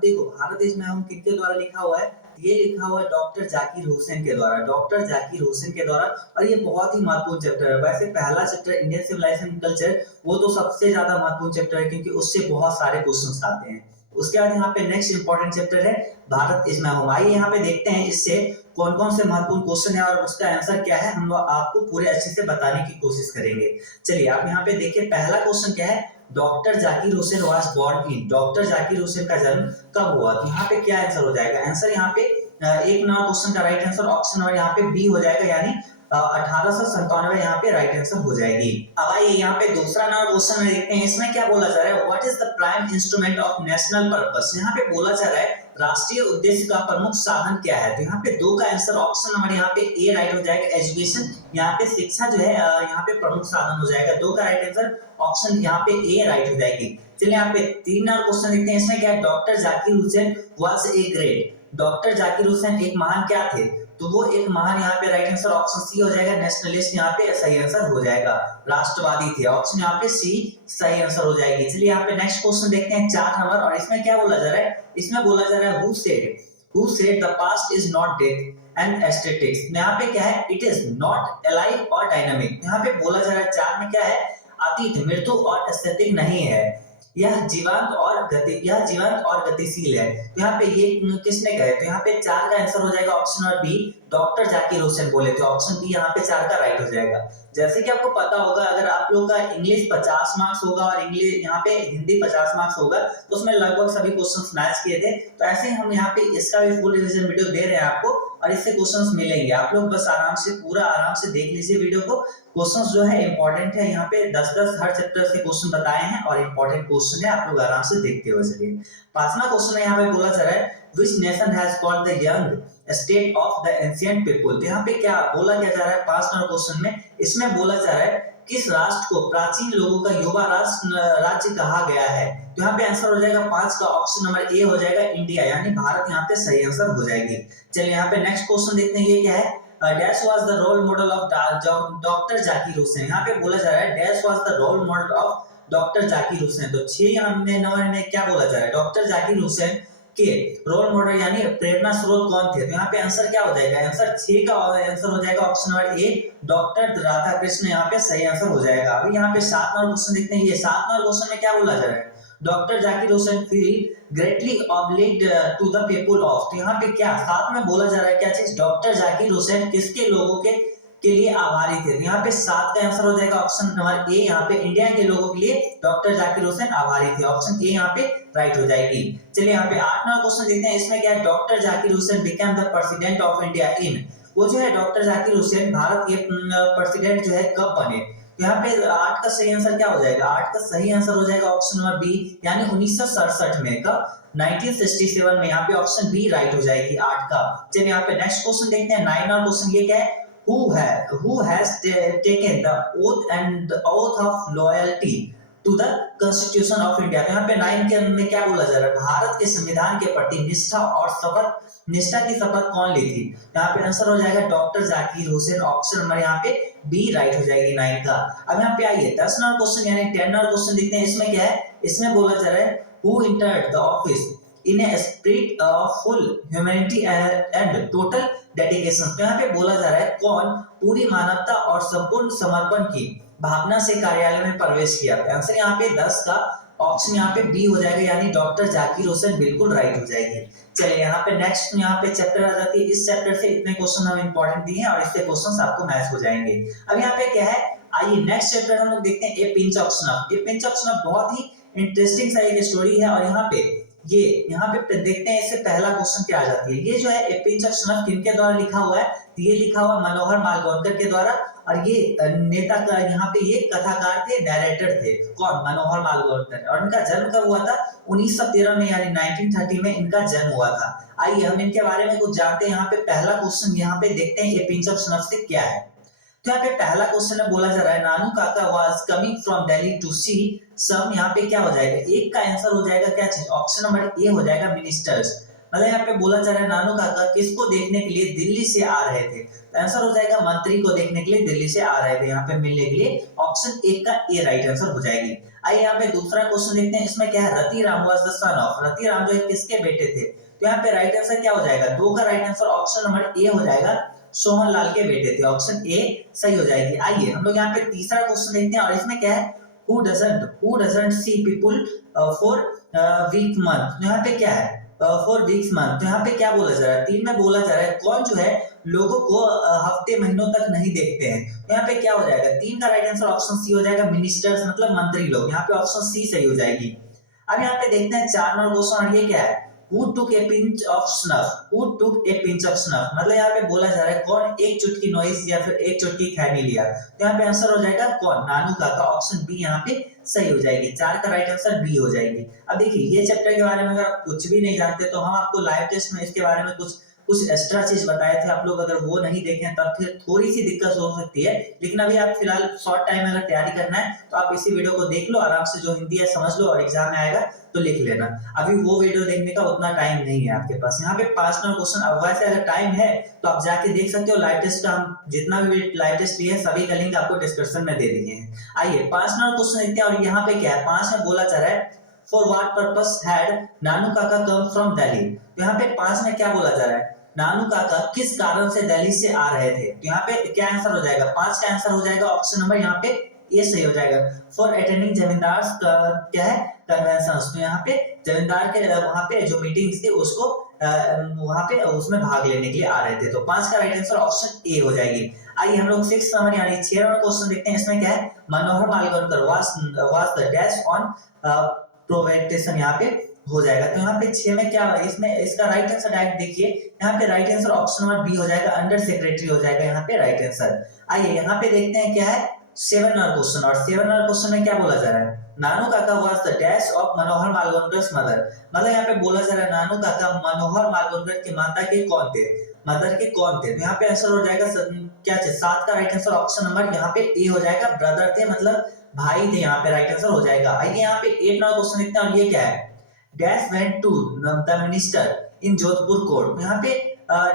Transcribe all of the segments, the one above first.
देखो भारत इज मैं हूँ किनके द्वारा लिखा हुआ है, ये लिखा हुआ है डॉक्टर जाकिर हुसैन के द्वारा, डॉक्टर जाकिर हुसैन के द्वारा। और ये बहुत ही महत्वपूर्ण चैप्टर है। वैसे पहला चैप्टर इंडियन सिविलाइजेशन कल्चर वो तो सबसे ज्यादा महत्वपूर्ण चैप्टर है क्योंकि उससे बहुत सारे क्वेश्चन आते हैं। उसके बाद यहाँ पे नेक्स्ट इंपॉर्टेंट चैप्टर है भारत इज मैं हूँ। आइए यहाँ पे देखते हैं इससे कौन कौन से महत्वपूर्ण क्वेश्चन है और उसका आंसर क्या है, हम आपको पूरे अच्छे से बताने की कोशिश करेंगे। चलिए आप यहाँ पे देखिए पहला क्वेश्चन क्या है, doctor Zakir Hussain was born in, doctor Zakir Hussain का जन्म कब हुआ। तो यहाँ पे क्या आंसर हो जाएगा, आंसर यहाँ पे एक नंबर क्वेश्चन का राइट आंसर ऑप्शन नंबर यहाँ पे बी हो जाएगा, यानी 1897 यहाँ पे राइट आंसर हो जाएगी। अब आइए यहाँ पे दूसरा नंबर क्वेश्चन में देखते हैं, इसमें क्या बोला जा रहा है, what is the prime instrument of national purpose. यहाँ पे बोला जा रहा है राष्ट्रीय उद्देश्य का प्रमुख साधन क्या है। तो यहाँ पे दो का आंसर ऑप्शन नंबर यहाँ पे ए राइट हो जाएगा, एजुकेशन, यहाँ पे शिक्षा जो है यहाँ पे प्रमुख साधन हो जाएगा। दो का राइट आंसर ऑप्शन यहाँ पे ए राइट हो जाएगी। चलिए यहाँ पे तीन नंबर क्वेश्चन देखते हैं, इसमें क्या है, doctor Zakir Hussain was a great, doctor Zakir Hussain एक महान क्या थे। तो वो एक महान यहाँ पे राइट आंसर ऑप्शन सी हो जाएगा, नेशनलिस्ट यहाँ पे सही आंसर हो जाएगा, राष्ट्रवादी थे, ऑप्शन यहाँ पे सी सही आंसर हो जाएगी। चलिए यहाँ पे नेक्स्ट क्वेश्चन देखते हैं 4 नंबर, और इसमें क्या बोला जा रहा है, इसमें बोला जा रहा है who said the past is not death and aesthetics. यहाँ पे क्या है, इट इज नॉट अलाइव और डायनामिक। यहाँ पे बोला जा रहा है 4 में क्या है, अतीत मृत्यु और एस्थेटिक नहीं है, यह जीवंत और गतिशील है। तो यहाँ पे ये किसने कहे, तो यहाँ पे 4 का आंसर हो जाएगा option number B, doctor Zakir Hussain बोले थे, ऑप्शन बी यहाँ पे 4 का राइट हो जाएगा। जैसे कि आपको पता होगा अगर आप लोग का इंग्लिश 50 मार्क्स होगा और इंग्लिश यहाँ पे हिंदी 50 मार्क्स होगा तो उसमें लगभग सभी क्वेश्चंस मैच किए थे। तो ऐसे ही हम यहाँ पे इसका भी फुल रिवीजन वीडियो दे रहे हैं आपको और इससे क्वेश्चंस मिलेंगे। आप लोग बस आराम से देख लीजिए वीडियो को। क्वेश्चंस जो है इंपॉर्टेंट है, यहाँ पे 10-10 हर चैप्टर से क्वेश्चन बताए हैं और इंपॉर्टेंट क्वेश्चन है, आप लोग आराम से देखते हुए चलिए। 5वां क्वेश्चन है, यहाँ पे बोला जा रहा है which nation has called the young state of the ancient people. तो यहाँ पे क्या बोला क्या जा रहा है 5 नंबर क्वेश्चन में, इसमें बोला जा रहा है किस राष्ट्र को प्राचीन लोगों का युवा राज्य कहा गया है। तो यहाँ पे आंसर हो जाएगा 5 का ऑप्शन नंबर ए हो जाएगा, इंडिया, यानी भारत यहाँ पे सही आंसर हो जाएगी। चलिए यहाँ पे नेक्स्ट क्वेश्चन देखते हैं, ये क्या है, dash was the role model of doctor Zakir Hussain. यहाँ पे बोला जा रहा है dash was the role model of doctor Zakir Hussain. तो 6 नंबर में क्या बोला जा रहा है, डॉक्टर जाकिर हुसैन के रोल मॉडल यानी प्रेरणा स्रोत कौन थे। तो यहाँ पे आंसर क्या हो जाएगा, आंसर 6 का आंसर हो जाएगा ऑप्शन नंबर ए, डॉक्टर राधा कृष्ण यहाँ पे सही आंसर हो जाएगा। अभी यहाँ पे 7 नंबर क्वेश्चन देखते हैं, ये 7 नंबर क्वेश्चन में क्या बोला जा रहा है, doctor Zakir Hussain feel greatly obliged to the people of. तो यहाँ पे क्या 7 में बोला जा रहा है क्या चीज, डॉक्टर जाकिर हुसैन किसके लोगों के लिए आभारी थे। तो यहाँ पे 7 का आंसर हो जाएगा ऑप्शन नंबर ए, यहाँ पे इंडिया के लोगों के लिए डॉक्टर जाकिर हुसैन आभारी थे, ऑप्शन ए यहाँ पे राइट हो जाएगी। चलिए यहाँ पे 8 नंबर क्वेश्चन देखते हैं, इसमें क्या है, doctor Zakir Hussain become the president of India in. वो जो है डॉक्टर जाकिर हुसैन भारत के प्रेसिडेंट जो है कब बने। यहाँ पे 8 का सही आंसर क्या हो जाएगा, 8 का सही आंसर हो जाएगा ऑप्शन नंबर बी, यानी 1967 में का 1967 में, यहाँ पे ऑप्शन बी राइट हो जाएगी 8 का। चलिए यहाँ पे नेक्स्ट क्वेश्चन देखते हैं 9 नंबर क्वेश्चन, ये क्या है, who has taken the oath of loyalty to the constitution of India। तो यहाँ पे 9 के में क्या बोला जा रहा है, भारत के संविधान के प्रति निष्ठा की शपथ कौन ली थी। यहाँ पे आंसर हो जाएगा doctor Zakir Hussain, option number यहाँ पे बी राइट हो जाएगी 9 का। अब यहाँ पे आइए 10 नंबर क्वेश्चन यानी 10 नंबर क्वेश्चन देखते हैं, इसमें क्या है, इसमें बोला जा रहा है who entered the office in a spirit of full humanity and total dedication। तो यहाँ पे बोला जा रहा है कौन पूरी मानवता और संपूर्ण समर्पण की भावना से कार्यालय में प्रवेश किया। आंसर यहाँ पे 10 का ऑप्शन यहाँ पे बी हो जाएगा, यानी डॉक्टर जाकिर हुसैन बिल्कुल राइट हो जाएगी। चलिए यहाँ पे नेक्स्ट यहाँ पे चैप्टर आ जाती है, इस चैप्टर से इतने क्वेश्चन हम इंपॉर्टेंट दिए हैं और इससे क्वेश्चंस आपको मैच हो जाएंगे। अब यहाँ पे क्या है, आइए नेक्स्ट चैप्टर हम लोग देखते हैं ए pinch of snuff. A pinch of snuff बहुत ही इंटरेस्टिंग सा एक स्टोरी है और यहाँ पे देखते हैं इससे पहला क्वेश्चन क्या आ जाती है। ये जो है ए पिंच ऑफ स्नफ किनके द्वारा लिखा हुआ है, तो ये लिखा हुआ मनोहर मालगोंकर के द्वारा और ये नेता का यहाँ पे ये कथाकार थे, नैरेटर थे, कौन, मनोहर मालगोंकर। और इनका जन्म कब हुआ था, 1913 में, यानी 1930 में इनका जन्म हुआ था। आइए हम इनके बारे में कुछ जानते हैं। यहाँ पे पहला क्वेश्चन यहाँ पे देखते हैं ए पिंच ऑफ स्नफ से क्या है। तो यहाँ पे पहला क्वेश्चन में बोला जा रहा है Nanu Kaka was coming from Delhi to see some. यहाँ पे क्या हो जाएगा, एक का आंसर हो जाएगा क्या चीज, ऑप्शन नंबर ए हो जाएगा मिनिस्टर्स। मतलब यहाँ पे बोला जा रहा है नानू काका किसको देखने के लिए दिल्ली से आ रहे थे, तो आंसर हो जाएगा मंत्री को देखने के लिए दिल्ली से आ रहे थे, यहाँ पे मिलने के लिए ऑप्शन ए का ए राइट आंसर हो जाएगी। आइए यहाँ पे दूसरा क्वेश्चन देखते हैं, इसमें क्या है, Rati Ram was the son of, Rati Ram जो है किसके बेटे थे, तो यहाँ पे राइट आंसर क्या हो जाएगा, दो का right answer option number A हो जाएगा, सोहन लाल के बेटे थे, ऑप्शन ए सही हो जाएगी। आइए हम लोग यहाँ पे तीसरा क्वेश्चन देखते हैं और इसमें क्या है, who doesn't see people for week month, तो यहाँ पे क्या है फॉर वीक्स मंथ, तो यहाँ पे क्या बोला जा रहा है, तीन में बोला जा रहा है कौन जो है लोगों को हफ्ते महीनों तक नहीं देखते हैं, तो यहाँ पे क्या हो जाएगा, तीन का राइट आंसर ऑप्शन सी हो जाएगा, मिनिस्टर्स मतलब मंत्री लोग, यहाँ पे ऑप्शन सी सही हो जाएगी। अब यहाँ पे देखते हैं 4 नंबर क्वेश्चन और ये क्या है, Who took a pinch of snuff? Who took a pinch of snuff? मतलब यहाँ पे बोला जा रहा है कौन एक चुटकी नॉइस या फिर एक चुटकी खैनी लिया, तो यहाँ पे आंसर हो जाएगा कौन, नानू काका, ऑप्शन बी यहाँ पे सही हो जाएगी, 4 का राइट आंसर बी हो जाएगी। अब देखिए ये चैप्टर के बारे में अगर आप कुछ भी नहीं जानते तो हम आपको लाइव टेस्ट में इसके बारे में कुछ एक्स्ट्रा चीज बताए थे, आप लोग अगर वो नहीं देखें तब फिर थोड़ी सी दिक्कत हो सकती है, लेकिन अभी आप फिलहाल शॉर्ट टाइम में अगर तैयारी करना है तो आप इसी वीडियो को देख लो आराम से, जो हिंदी है समझ लो और एग्जाम में आएगा तो लिख लेना। अभी वो वीडियो देखने का उतना टाइम नहीं है आपके पास। यहाँ पे 5 नंबर क्वेश्चन, अब वैसे अगर टाइम है तो आप जाके देख सकते हो, लाइव टेस्ट का हम जितना भी लाइव टेस्ट लिए सभी का लिंक आपको डिस्क्रिप्शन में दे दिए हैं। आइए 5 नंबर क्वेश्चन देखते हैं और यहाँ पे क्या है, 5 में बोला जा रहा है फॉर व्हाट पर्पस हैड नानू काका कम फ्रॉम दिल्ली, तो यहाँ पे 5 में क्या बोला जा रहा है, नानू काका किस कारण से दिल्ली से आ रहे थे, तो यहाँ पे क्या आंसर हो जाएगा, 5 का आंसर हो जाएगा ऑप्शन नंबर यहाँ पे ये सही हो जाएगा, फॉर अटेंडिंग जमींदार क्या है कन्वेंशंस, तो यहाँ पे जमींदार के वहां पे जो मीटिंग्स थी उसको वहां पे उसमें भाग लेने के लिए आ रहे थे, तो 5 का राइट आंसर ऑप्शन ए हो जाएगी। आइए हम लोग 6 नंबर यानी 6 नंबर क्वेश्चन देखते हैं, इसमें क्या है, Manohar Malvankar was the dash on probation यहाँ पे हो जाएगा, तो यहाँ पे 6 में क्या, इसमें इसका राइट आंसर डायरेक्ट देखिए, यहाँ पे right answer option number B हो जाएगा, अंडर सेक्रेटरी हो जाएगा यहाँ पे राइट आंसर। आइए यहाँ पे देखते हैं क्या है 7 नंबर क्वेश्चन, और 7 नंबर क्वेश्चन में क्या बोला जा रहा है, Nanu Kaka was the dash of Manohar Malvankar mother, मतलब यहाँ पे बोला जा रहा है नानू काका मनोहर मालवणकर की माता के कौन थे, मदर के कौन थे, तो यहाँ पे आंसर हो जाएगा क्या है 7 का राइट आंसर ऑप्शन नंबर यहाँ पे ए हो जाएगा, ब्रदर थे मतलब भाई थे, यहाँ पे राइट आंसर हो जाएगा। आइए यहाँ पे 8 नंबर क्वेश्चन देखते हैं और ये क्या है, dash went to the minister in Jodhpur court, तो यहाँ पे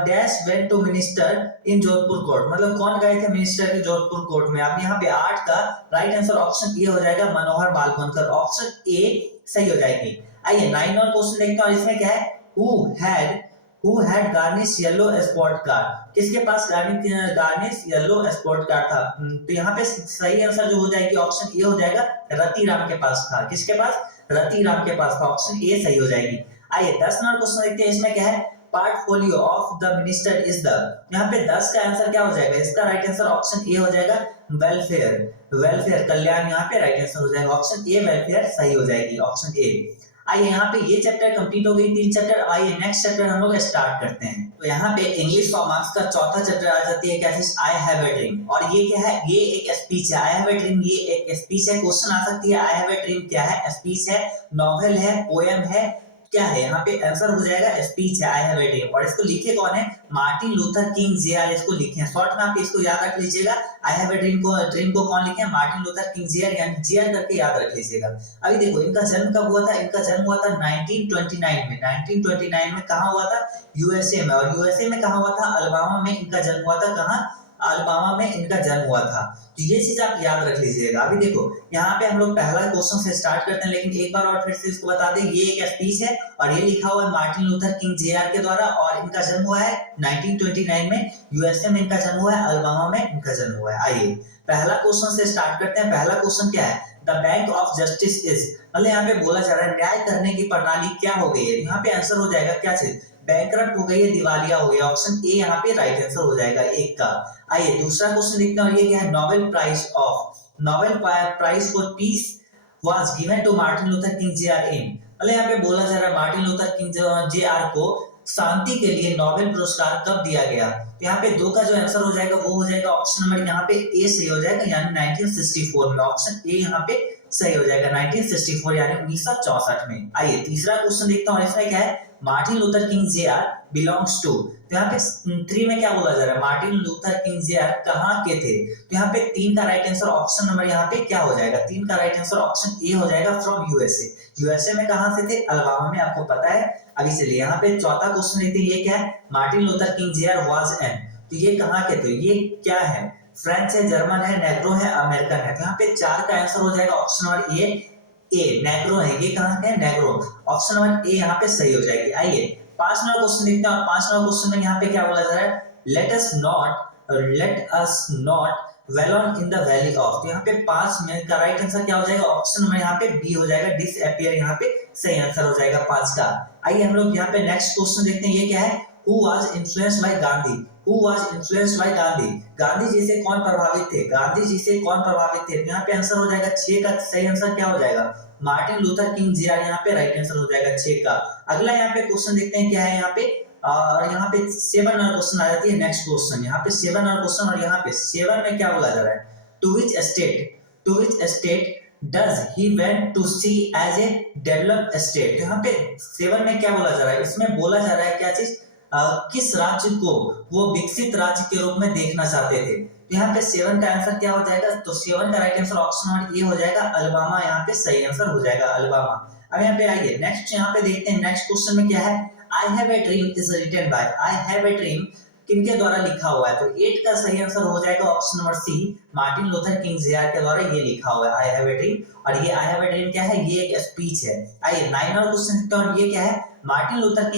dash went to minister in Jodhpur court, मतलब कौन गए थे मिनिस्टर के जोधपुर कोर्ट में। अब यहाँ पे 8 का राइट आंसर ऑप्शन ए हो जाएगा, मनोहर मालवणकर, ऑप्शन ए सही हो जाएगी। आइए 9 नंबर क्वेश्चन देखते हैं और इसमें क्या है, who had garnish yellow spot card, किसके पास गार्निश येलो स्पॉट कार्ड था, तो यहाँ पे सही आंसर जो हो जाएगी ऑप्शन ए हो जाएगा, रति राम के पास था, किसके पास, रति राम के पास था, ऑप्शन ए सही हो जाएगी। आइए 10 नंबर क्वेश्चन देखते हैं, इसमें क्या है, portfolio of the minister is the, यहाँ पे 10 का आंसर क्या हो जाएगा, इसका राइट आंसर ऑप्शन ए हो जाएगा, वेलफेयर कल्याण, यहाँ पे राइट आंसर हो जाएगा ऑप्शन ए, वेलफेयर सही हो जाएगी ऑप्शन ए। आइए यहाँ पे ये चैप्टर कंप्लीट हो गई, 3 चैप्टर। आइए नेक्स्ट चैप्टर हम लोग स्टार्ट करते हैं। तो यहाँ पे इंग्लिश 100 मार्क्स का चौथा चैप्टर आ जाती है, क्या है, आई हैव अ ड्रीम, और ये क्या है, ये एक स्पीच है, आई हैव अ ड्रीम ये एक स्पीच है, क्वेश्चन आ सकती है आई हैव अ ड्रीम क्या है, स्पीच है, नॉवेल है, पोएम है, क्या है, यहाँ पे आंसर हो जाएगा स्पीच है, आई हैव अ ड्रीम, और इसको लिखे कौन है, मार्टिन लूथर किंग जूनियर इसको लिखे हैं, शॉर्ट में आप इसको याद रख लीजिएगा, आई हैव अ ड्रीम को कौन लिखे हैं, मार्टिन लूथर किंग जूनियर, यानी जूनियर करके याद रख लीजिएगा। अभी देखो इनका जन्म कब हुआ था, इनका जन्म हुआ था 1929 में, 1929 में कहाँ हुआ था, यूएसए में, और यूएसए में कहाँ हुआ था, अल्बामा में इनका जन्म हुआ था, कहाँ, अल्बामा में इनका जन्म हुआ था, तो ये चीज आप याद रख लीजिएगा। अभी देखो यहाँ पे हम लोग पहला क्वेश्चन से स्टार्ट करते हैं, लेकिन एक बार और फिर से इसको बता दें, ये एक स्पीच है और ये लिखा हुआ है मार्टिन लूथर किंग जूनियर के द्वारा, और इनका जन्म हुआ है 1929 में, यूएसए में इनका जन्म हुआ है, अल्बामा में इनका जन्म हुआ है। आइए पहला क्वेश्चन से स्टार्ट करते हैं। पहला क्वेश्चन क्या है, the bank of justice is, मतलब यहाँ पे बोला जा रहा है न्याय करने की प्रणाली क्या हो गई है, यहाँ पे आंसर हो जाएगा क्या चीज, बैंकरप्ट हो गई है, दिवालिया हो गया, ऑप्शन ए यहाँ पे राइट आंसर हो जाएगा एक का। आइए दूसरा क्वेश्चन देखते हैं और ये क्या है, Nobel prize for peace was given to Martin Luther King junior in, मतलब यहाँ पे बोला जा रहा है मार्टिन लूथर किंग जूनियर को शांति के लिए नोबेल पुरस्कार कब दिया गया, तो यहाँ पे 2 का जो आंसर हो जाएगा वो हो जाएगा ऑप्शन नंबर यहाँ पे ए सही हो जाएगा, यानी 1964 में, ऑप्शन ए यहाँ पे सही हो जाएगा 1964 यानी 1964 में। आइए तीसरा क्वेश्चन देखता हूँ, इसमें क्या है, Martin Luther King junior belongs to, तो यहाँ पे 3 में क्या बोला जा रहा है, मार्टिन लूथर किंग जूनियर कहाँ के थे, तो यहाँ पे 3 का राइट आंसर ऑप्शन नंबर यहाँ पे क्या हो जाएगा, 3 का राइट आंसर ऑप्शन ए हो जाएगा, फ्रॉम यूएसए, यूएसए में कहां से थे? अलाबामा में, आपको पता है। अभी चलिए यहाँ पे चौथा क्वेश्चन देखते हैं, ये क्या है? Martin Luther King junior was an, तो ये कहाँ के थे? ये क्या है? फ्रेंच है, जर्मन है, नेग्रो है, अमेरिकन है। तो यहाँ पे 4 का आंसर हो जाएगा ऑप्शन नंबर ए नेग्रो है। ये कहाँ का है? नेग्रो। ऑप्शन नंबर ए यहाँ पे सही हो जाएगी। आइए 5 नंबर क्वेश्चन देखते हैं, और 5 नंबर क्वेश्चन में यहाँ पे क्या बोला जा रहा है? Let us not wallow in the valley of. तो यहाँ पे 5 में का राइट आंसर क्या हो जाएगा? ऑप्शन नंबर यहाँ पे बी हो जाएगा, डिसअपियर यहाँ पे सही आंसर हो जाएगा 5 का। आइए हम लोग यहाँ पे नेक्स्ट क्वेश्चन देखते हैं, ये क्या है? Who was influenced by Gandhi? Who was influenced by Gandhi? Gandhi ji से कौन प्रभावित थे? गांधी जी से कौन प्रभावित थे? यहाँ पे आंसर हो जाएगा 6 का सही आंसर क्या हो जाएगा? मार्टिन लूथर किंग जूनियर यहाँ पे राइट आंसर हो जाएगा 6 का। अगला यहाँ पे क्वेश्चन देखते हैं क्या है यहाँ पे, और यहाँ पे 7 नंबर क्वेश्चन आ जाती है। नेक्स्ट क्वेश्चन यहाँ पे 7 नंबर क्वेश्चन, और यहाँ पे 7 में क्या बोला जा रहा है? To which state does he went to see as a developed state? यहाँ पे 7 में क्या बोला जा रहा है? इसमें बोला जा रहा है क्या चीज? किस राज्य को वो विकसित राज्य के रूप में देखना चाहते थे? तो यहाँ पे 7 का आंसर क्या हो जाएगा? तो 7 का right answer option number A हो जाएगा, अल्बामा यहाँ पे सही आंसर हो जाएगा, अल्बामा। अब यहाँ पे आइए नेक्स्ट यहाँ पे देखते हैं, नेक्स्ट क्वेश्चन में क्या है? I have a dream is written by, I have a dream किनके द्वारा लिखा हुआ है? तो 8 का सही आंसर हो जाएगा option number C, Martin Luther King junior के द्वारा ये लिखा हुआ है, आई हैव ए ड्रीम। और ये आई हैव ए ड्रीम क्या है? ये एक स्पीच है। आइए 9 नंबर क्वेश्चन देखते हैं, ये क्या है? Martin Luther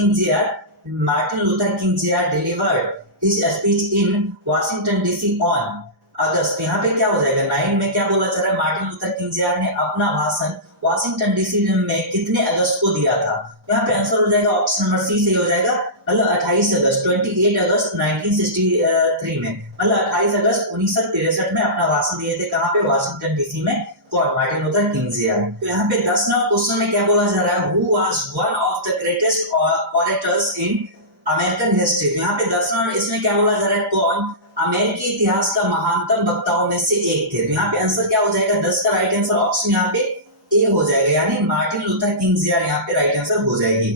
King junior delivered his speech in Washington DC on August. यहाँ पे क्या हो जाएगा? 9 में क्या बोला जा रहा है? मार्टिन लूथर किंग जूनियर ने अपना भाषण वाशिंगटन डीसी में कितने अगस्त को दिया था? यहाँ पे आंसर हो जाएगा ऑप्शन नंबर सी सही हो जाएगा, मतलब 28 अगस्त 28 अगस्त 1963 में, मतलब 28 अगस्त 1963 में अपना भाषण दिए थे। कहाँ पे? वाशिंगटन डीसी में। कौन? Martin Luther King junior. तो यहाँ पे 10 नंबर क्वेश्चन में क्या बोला जा रहा है? Who was one of the greatest orators in American history? तो यहाँ पे 10 नंबर इसमें क्या बोला जा रहा है? कौन अमेरिकी इतिहास का महानतम वक्ताओं में से एक थे? तो यहाँ पे आंसर क्या हो जाएगा? 10 का राइट आंसर ऑप्शन यहाँ पे ए हो जाएगा, यानी मार्टिन लूथर किंग जूनियर यहाँ पे राइट आंसर हो जाएगी।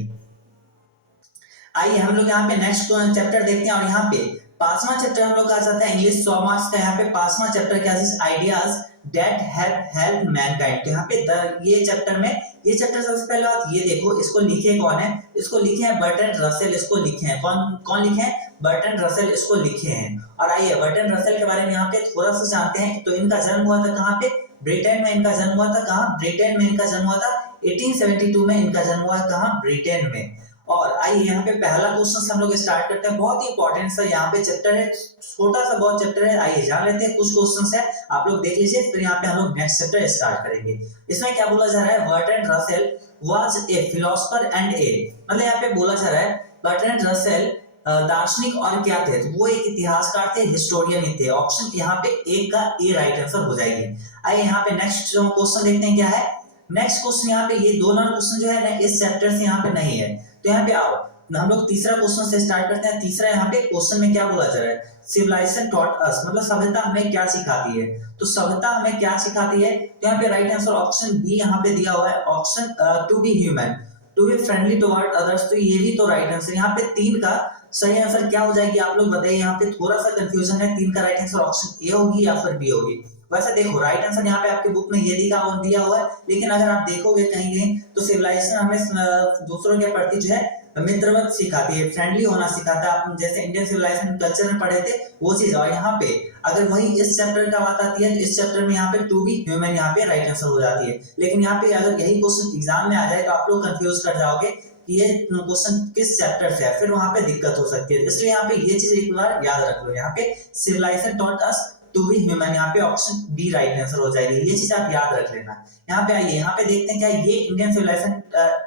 आइए हम लोग यहाँ पे नेक्स्ट चैप्टर देखते हैं, और यहाँ पे 5वां चैप्टर हम लोग का जाता है इंग्लिश 100 मार्क्स का। यहाँ पे 5वां चैप्टर क्या है? Ideas that have help Mankind. तो यहाँ पे ये चैप्टर सबसे पहले बात ये देखो, इसको लिखे कौन है? इसको लिखे हैं बर्ट्रैंड रसेल, इसको लिखे हैं कौन लिखे हैं? बर्ट्रैंड रसेल इसको लिखे हैं। और आइए बर्ट्रैंड रसेल के बारे में यहाँ पे थोड़ा सा जानते हैं। तो इनका जन्म हुआ था कहाँ पे? ब्रिटेन में इनका जन्म हुआ था। कहाँ? ब्रिटेन में इनका जन्म हुआ था। 1872 में इनका जन्म हुआ। कहाँ? ब्रिटेन में। और आइए यहाँ पे पहला क्वेश्चन से हम लोग स्टार्ट करते हैं, बहुत ही इंपॉर्टेंट सा यहाँ पे चैप्टर है, छोटा सा बहुत चैप्टर है। आइए जान लेते हैं, कुछ क्वेश्चंस है आप लोग देख लीजिए, फिर यहाँ पे हम लोग नेक्स्ट चैप्टर स्टार्ट करेंगे। इसमें क्या बोला जा रहा है? Bertrand Russell was a philosopher and a, मतलब यहाँ पे बोला जा रहा है बर्ट्रैंड रसेल दार्शनिक और क्या थे? तो वो एक इतिहासकार थे, हिस्टोरियन ही थे। ऑप्शन यहाँ पे ए का ए राइट आंसर हो जाएगी। आइए यहाँ पे नेक्स्ट क्वेश्चन देखते हैं क्या है। नेक्स्ट क्वेश्चन यहाँ पे ये 2 नंबर क्वेश्चन जो है ना इस चैप्टर से यहाँ पे नहीं है। तो यहाँ पे आओ हम लोग तीसरा क्वेश्चन से स्टार्ट करते हैं। तीसरा यहाँ पे क्वेश्चन में क्या बोला जा रहा है? सिविलाइजेशन टॉट अस, मतलब सभ्यता हमें क्या सिखाती है? तो सभ्यता हमें क्या सिखाती है? तो यहाँ पे राइट आंसर ऑप्शन बी यहाँ पे दिया हुआ है, option to be human, to be friendly toward others. तो ये भी तो राइट आंसर। यहाँ पे 3 का सही आंसर क्या हो जाएगी? आप लोग बताइए। यहाँ पे थोड़ा सा कंफ्यूजन है, 3 का राइट आंसर ऑप्शन ए होगी या फिर बी होगी। वैसे देखो राइट आंसर यहाँ पे आपके बुक में ये दिया हुआ है, लेकिन अगर आप देखोगे कहीं तो सिविलाइजेशन हमें दूसरों के प्रति जो है मित्रवत सिखाती है, फ्रेंडली होना सिखाता है। आप जैसे इंडियन सिविलाइजेशन कल्चर में पढ़े थे वो चीज। और यहाँ पे अगर वही इस चैप्टर का बात आती है तो इस चैप्टर में यहाँ पे टू बी ह्यूमन यहाँ पे राइट आंसर हो जाती है। लेकिन यहाँ पे अगर यही क्वेश्चन एग्जाम में आ जाए तो आप लोग कंफ्यूज कर जाओगे कि ये क्वेश्चन किस चैप्टर से है, फिर वहां पे दिक्कत हो सकती है। इसलिए यहाँ पे ये चीज एक बार याद रख लो। यहाँ पे civilisation taught us to be human, यहाँ पे ऑप्शन बी राइट आंसर हो जाएगी। ये चीज आप याद रख लेना। यहाँ पे आइए, यहाँ पे देखते हैं क्या ये इंडियन सिविलाइजेशन,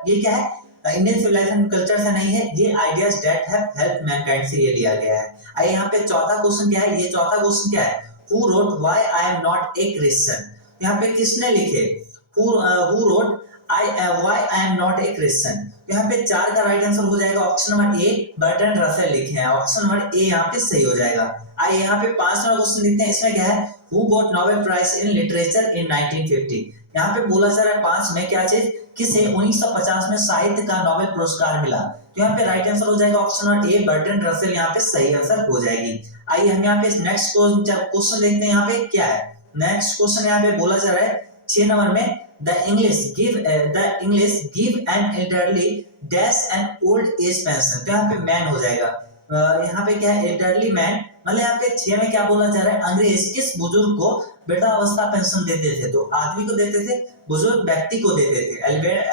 ये क्या है? इंडियन सिविलाइजेशन कल्चर से नहीं है, ये ideas that have help Mankind से ये लिया गया है। आइए यहाँ पे चौथा क्वेश्चन क्या है? ये चौथा क्वेश्चन क्या है? Who wrote why I am not a Christian? यहाँ पे किसने लिखे? Who wrote why I am not a Christian? यहाँ पे 4 का राइट आंसर हो जाएगा ऑप्शन नंबर ए, बर्ट्रैंड रसेल लिखे हैं। ऑप्शन नंबर ए यहाँ पे सही हो जाएगा। आइए यहाँ पे 5 नंबर क्वेश्चन देखते हैं। इसमें क्या है? Who got Nobel prize in literature in 1950? यहाँ पे बोला जा रहा है 5 में क्या चीज? किसे 1950 में साहित्य का नोबेल पुरस्कार मिला? तो यहाँ पे राइट आंसर हो जाएगा ऑप्शन नंबर ए, बर्ट्रैंड रसेल यहाँ पे सही आंसर हो जाएगी। आइए हम यहाँ पे नेक्स्ट क्वेश्चन देखते हैं। यहाँ पे क्या है? नेक्स्ट क्वेश्चन यहाँ पे बोला जा रहा है 6 नंबर में, the English give an elderly dash an old age pension. तो यहाँ पे मैन हो जाएगा, यहाँ पे क्या है एल्डरली मैन, मतलब यहाँ पे 6 में क्या बोला जा रहा है, अंग्रेज किस बुजुर्ग को वृद्धावस्था पेंशन देते थे, तो आदमी को देते थे, बुजुर्ग व्यक्ति को देते थे,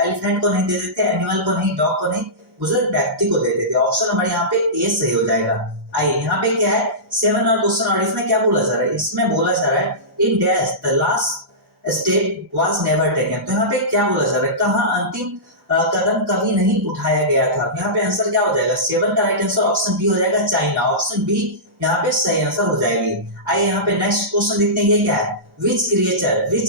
एलिफेंट को नहीं देते थे, एनिमल को नहीं, डॉग को नहीं, बुजुर्ग व्यक्ति को देते थे। ऑप्शन नंबर यहाँ पे ए सही हो जाएगा। आइए यहाँ पे क्या है 7 और क्वेश्चन, और इसमें क्या बोला जा रहा है, इसमें बोला जा रहा है in dash the last step was never taken. तो यहाँ पे क्या बोला जा रहा है, कहाँ अंतिम कदम कभी नहीं उठाया गया था। यहाँ पे आंसर क्या हो जाएगा, 7 का राइट आंसर ऑप्शन बी हो जाएगा, चाइना। ऑप्शन बी यहाँ पे सही आंसर हो जाएगी। आइए यहाँ पे नेक्स्ट क्वेश्चन देखते हैं, ये क्या है, which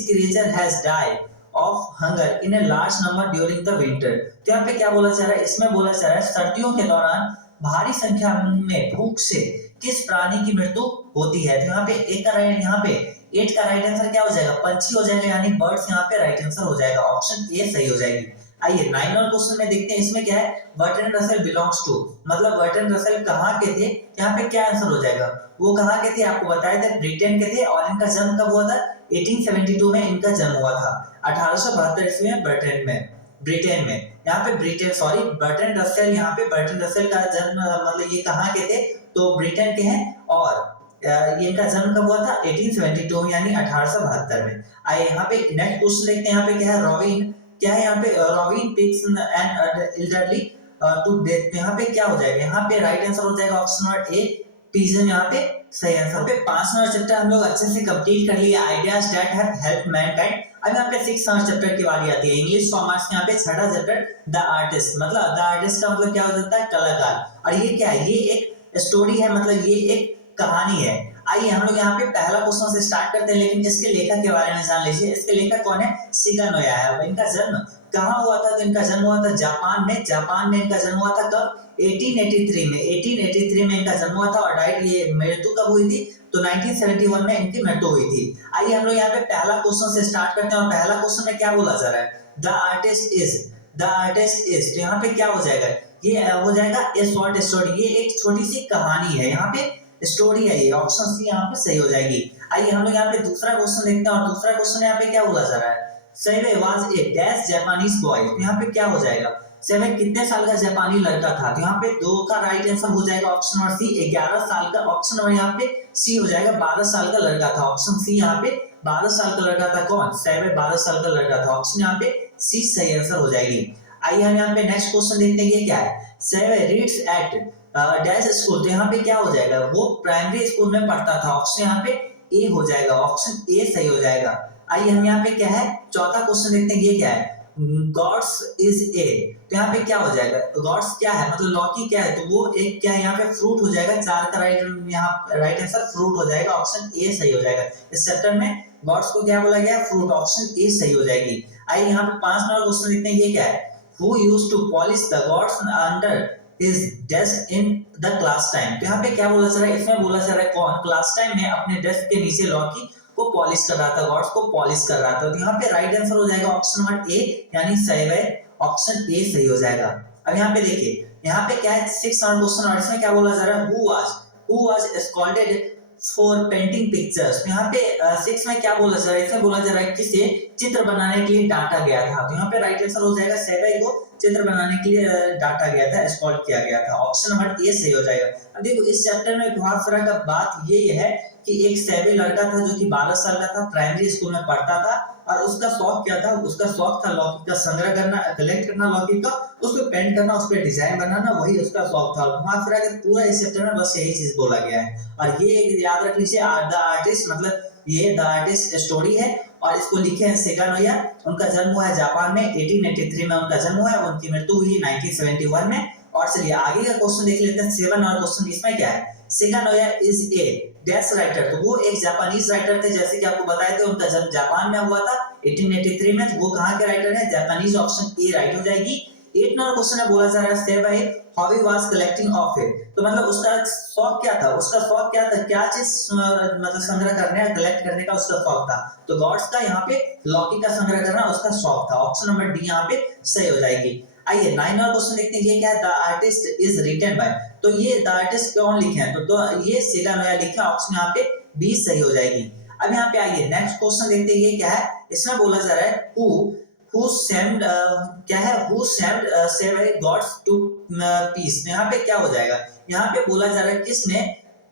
creature has died of hunger in a large number during the winter। तो यहाँ पे क्या बोला जा रहा है, इसमें बोला जा रहा है सर्दियों के दौरान भारी संख्या में भूख से किस प्राणी की मृत्यु होती है। तो यहाँ पे एक का राइट, यहाँ पे 8 का राइट आंसर क्या हो जाएगा, पंछी हो जाएगा, यानी बर्ड्स यहाँ पे राइट आंसर हो जाएगा, ऑप्शन ए सही हो जाएगी। आइए 9 और क्वेश्चन में देखते हैं, इसमें क्या है, बर्ट्रैंड रसेल बिलोंग्स टू, मतलब बर्ट्रैंड रसेल कहाँ के थे, यहाँ पे क्या आंसर हो जाएगा, वो कहाँ के थे, आपको बताया था ब्रिटेन के थे, और इनका जन्म कब हुआ था, 1872 में इनका जन्म हुआ था, 1872 ईस्वी में ब्रिटेन में, यहाँ पे बर्ट्रैंड रसेल, यहाँ पे बर्ट्रैंड रसेल का जन्म मतलब ये कहाँ के थे, तो ब्रिटेन के हैं, और ये इनका जन्म कब हुआ था, 1872 यानी 1872 में। आइए यहाँ पे नेक्स्ट क्वेश्चन देखते हैं, यहाँ पे क्या है, रॉबिन क्या है, यहाँ पे Robin picks an elderly to death. यहाँ पे क्या हो जाएगा, यहाँ पे राइट आंसर हो जाएगा ऑप्शन नंबर ए पिजन, यहाँ पे सही आंसर। पे 5 नंबर चैप्टर हम लोग अच्छे से कंप्लीट कर लिए, ideas that have help Mankind. अब यहाँ पे 6 नंबर चैप्टर की बारी आती है, इंग्लिश कॉमर्स यहाँ पे 6ठा चैप्टर द आर्टिस्ट, मतलब द आर्टिस्ट का मतलब क्या हो जाता है, कलाकार। और ये क्या है, ये एक स्टोरी है, मतलब ये एक कहानी है। आइए हम लोग यहाँ पे पहला क्वेश्चन से स्टार्ट करते हैं, लेकिन इसके लेखक के बारे में जान लीजिए। इसके लेखक कौन है, शिगा नोया है। इनका जन्म कहाँ हुआ था, तो इनका जन्म हुआ था जापान में इनका जन्म हुआ था कब, 1883 में इनका जन्म हुआ था, और डाइट ये मृत्यु कब हुई थी, तो 1971 में इनकी मृत्यु हुई थी। आइए हम लोग यहाँ पे पहला क्वेश्चन से स्टार्ट करते हैं, और पहला क्वेश्चन में क्या बोला जा रहा है, द आर्टिस्ट इज, तो यहाँ पे क्या हो जाएगा, ये हो जाएगा ए शॉर्ट स्टोरी, ये एक छोटी सी कहानी है, यहाँ पे स्टोरी है, ये ऑप्शन सी यहाँ पे सही हो जाएगी। आइए हम लोग यहाँ पे दूसरा क्वेश्चन देखते हैं, और दूसरा क्वेश्चन यहाँ पे क्या बोला जा रहा है, सेवे was a dash Japanese boy. तो यहाँ पे क्या हो जाएगा, सेवे कितने साल का जापानी लड़का था, तो यहाँ पे 2 का राइट आंसर हो जाएगा, ऑप्शन नंबर सी 11 साल का, ऑप्शन नंबर यहाँ पे सी हो जाएगा, 12 साल का लड़का था, ऑप्शन सी यहाँ पे 12 साल का लड़का था, कौन, सेवे 12 साल का लड़का था, ऑप्शन यहाँ पे सी सही आंसर हो जाएगी। आइए हम यहाँ पे नेक्स्ट क्वेश्चन देखते हैं, ये क्या है, सेवे रीड्स एट डैश स्कूल। तो यहाँ पे क्या हो जाएगा, वो प्राइमरी स्कूल में पढ़ता था, ऑप्शन यहाँ पे ए हो जाएगा, ऑप्शन ए सही हो जाएगा। आइए हम यहाँ पे क्या है, चौथा क्वेश्चन देखते हैं, ये क्या है, गॉड्स इज ए। तो यहाँ पे क्या हो जाएगा, गॉड्स क्या है, मतलब लौकी क्या है, तो वो एक क्या है, यहाँ पे फ्रूट हो जाएगा, 4 का राइट आंसर फ्रूट हो जाएगा, ऑप्शन ए सही हो जाएगा। इस चैप्टर में गॉड्स को क्या बोला गया, फ्रूट, ऑप्शन ए सही हो जाएगी। आइए यहाँ पे 5 नंबर क्वेश्चन देखते हैं, ये क्या है, who used to polish the gods under his desk in the class time। तो यहाँ पे क्या बोला जा रहा है, इसमें बोला जा रहा है कौन क्लास टाइम में अपने डेस्क के नीचे लौकी को पॉलिश कर रहा था, गॉड्स को पॉलिश कर रहा था। तो यहाँ पे राइट आंसर हो जाएगा ऑप्शन नंबर ए, यानी सही है, ऑप्शन ए सही हो जाएगा। अब यहाँ पे देखिए, यहाँ पे क्या है 6 नंबर क्वेश्चन, और इसमें क्या बोला जा रहा है, who was scolded for painting pictures। तो यहाँ पे 6 में क्या बोला जा रहा है, इसमें बोला जा रहा है किसे चित्र बनाने के लिए डांटा गया था। तो यहाँ पे राइट आंसर हो जाएगा, सेवे को चित्र बनाने के लिए डांटा गया था, स्कॉल्ड किया गया था, ऑप्शन नंबर ए सही हो जाएगा। अब देखो इस चैप्टर में बहुत सारा का बात ये है कि एक सेवे लड़का था जो कि 12 साल का था, प्राइमरी स्कूल में पढ़ता था, और उसका शौक क्या था, उसका शौक था लौकी का संग्रह करना, कलेक्ट करना लौकी का, उस पर पेंट करना, उस पर डिजाइन बनाना, वही उसका शौक था। वहां फिर पूरा इस चैप्टर में बस यही चीज बोला गया है। और ये याद रख लीजिए, द आर्टिस्ट मतलब ये द आर्टिस्ट स्टोरी है, और इसको लिखे हैं शिगा नोया। उनका जन्म हुआ है जापान में, 1883 में उनका जन्म हुआ है, उनकी मृत्यु हुई 1971 में। और चलिए आगे का क्वेश्चन देख लेते हैं, 7 नंबर क्वेश्चन, इसमें क्या है, Shiga Noah is a dash writer. तो वो एक जापानीज राइटर थे, जैसे कि आपको बताए थे उनका जन्म जापान में हुआ था 1883 में, तो वो कहाँ के राइटर है, जापानीज, ऑप्शन ए राइट हो जाएगी। 8 नंबर क्वेश्चन में बोला जा रहा है save a hobby was collecting of it. तो मतलब उसका शौक क्या था, क्या चीज मतलब संग्रह करने या कलेक्ट करने का उसका शौक था, तो गॉड्स का यहाँ पे लौकी का संग्रह करना उसका शौक था, ऑप्शन नंबर डी यहाँ पे सही हो जाएगी। आइए 9 नंबर क्वेश्चन देखते हैं, ये क्या है, the artist is written by. तो ये द आर्टिस्ट कौन लिखे हैं, तो ये शिगा नोया लिखे, ऑप्शन यहाँ पे बी सही हो जाएगी। अब यहाँ पे आइए नेक्स्ट क्वेश्चन देखते हैं ये क्या है। इसमें बोला जा रहा है हु सेव्ड क्या है, who saved seven gods to peace. यहाँ पे क्या हो जाएगा, यहाँ पे बोला जा रहा है किसने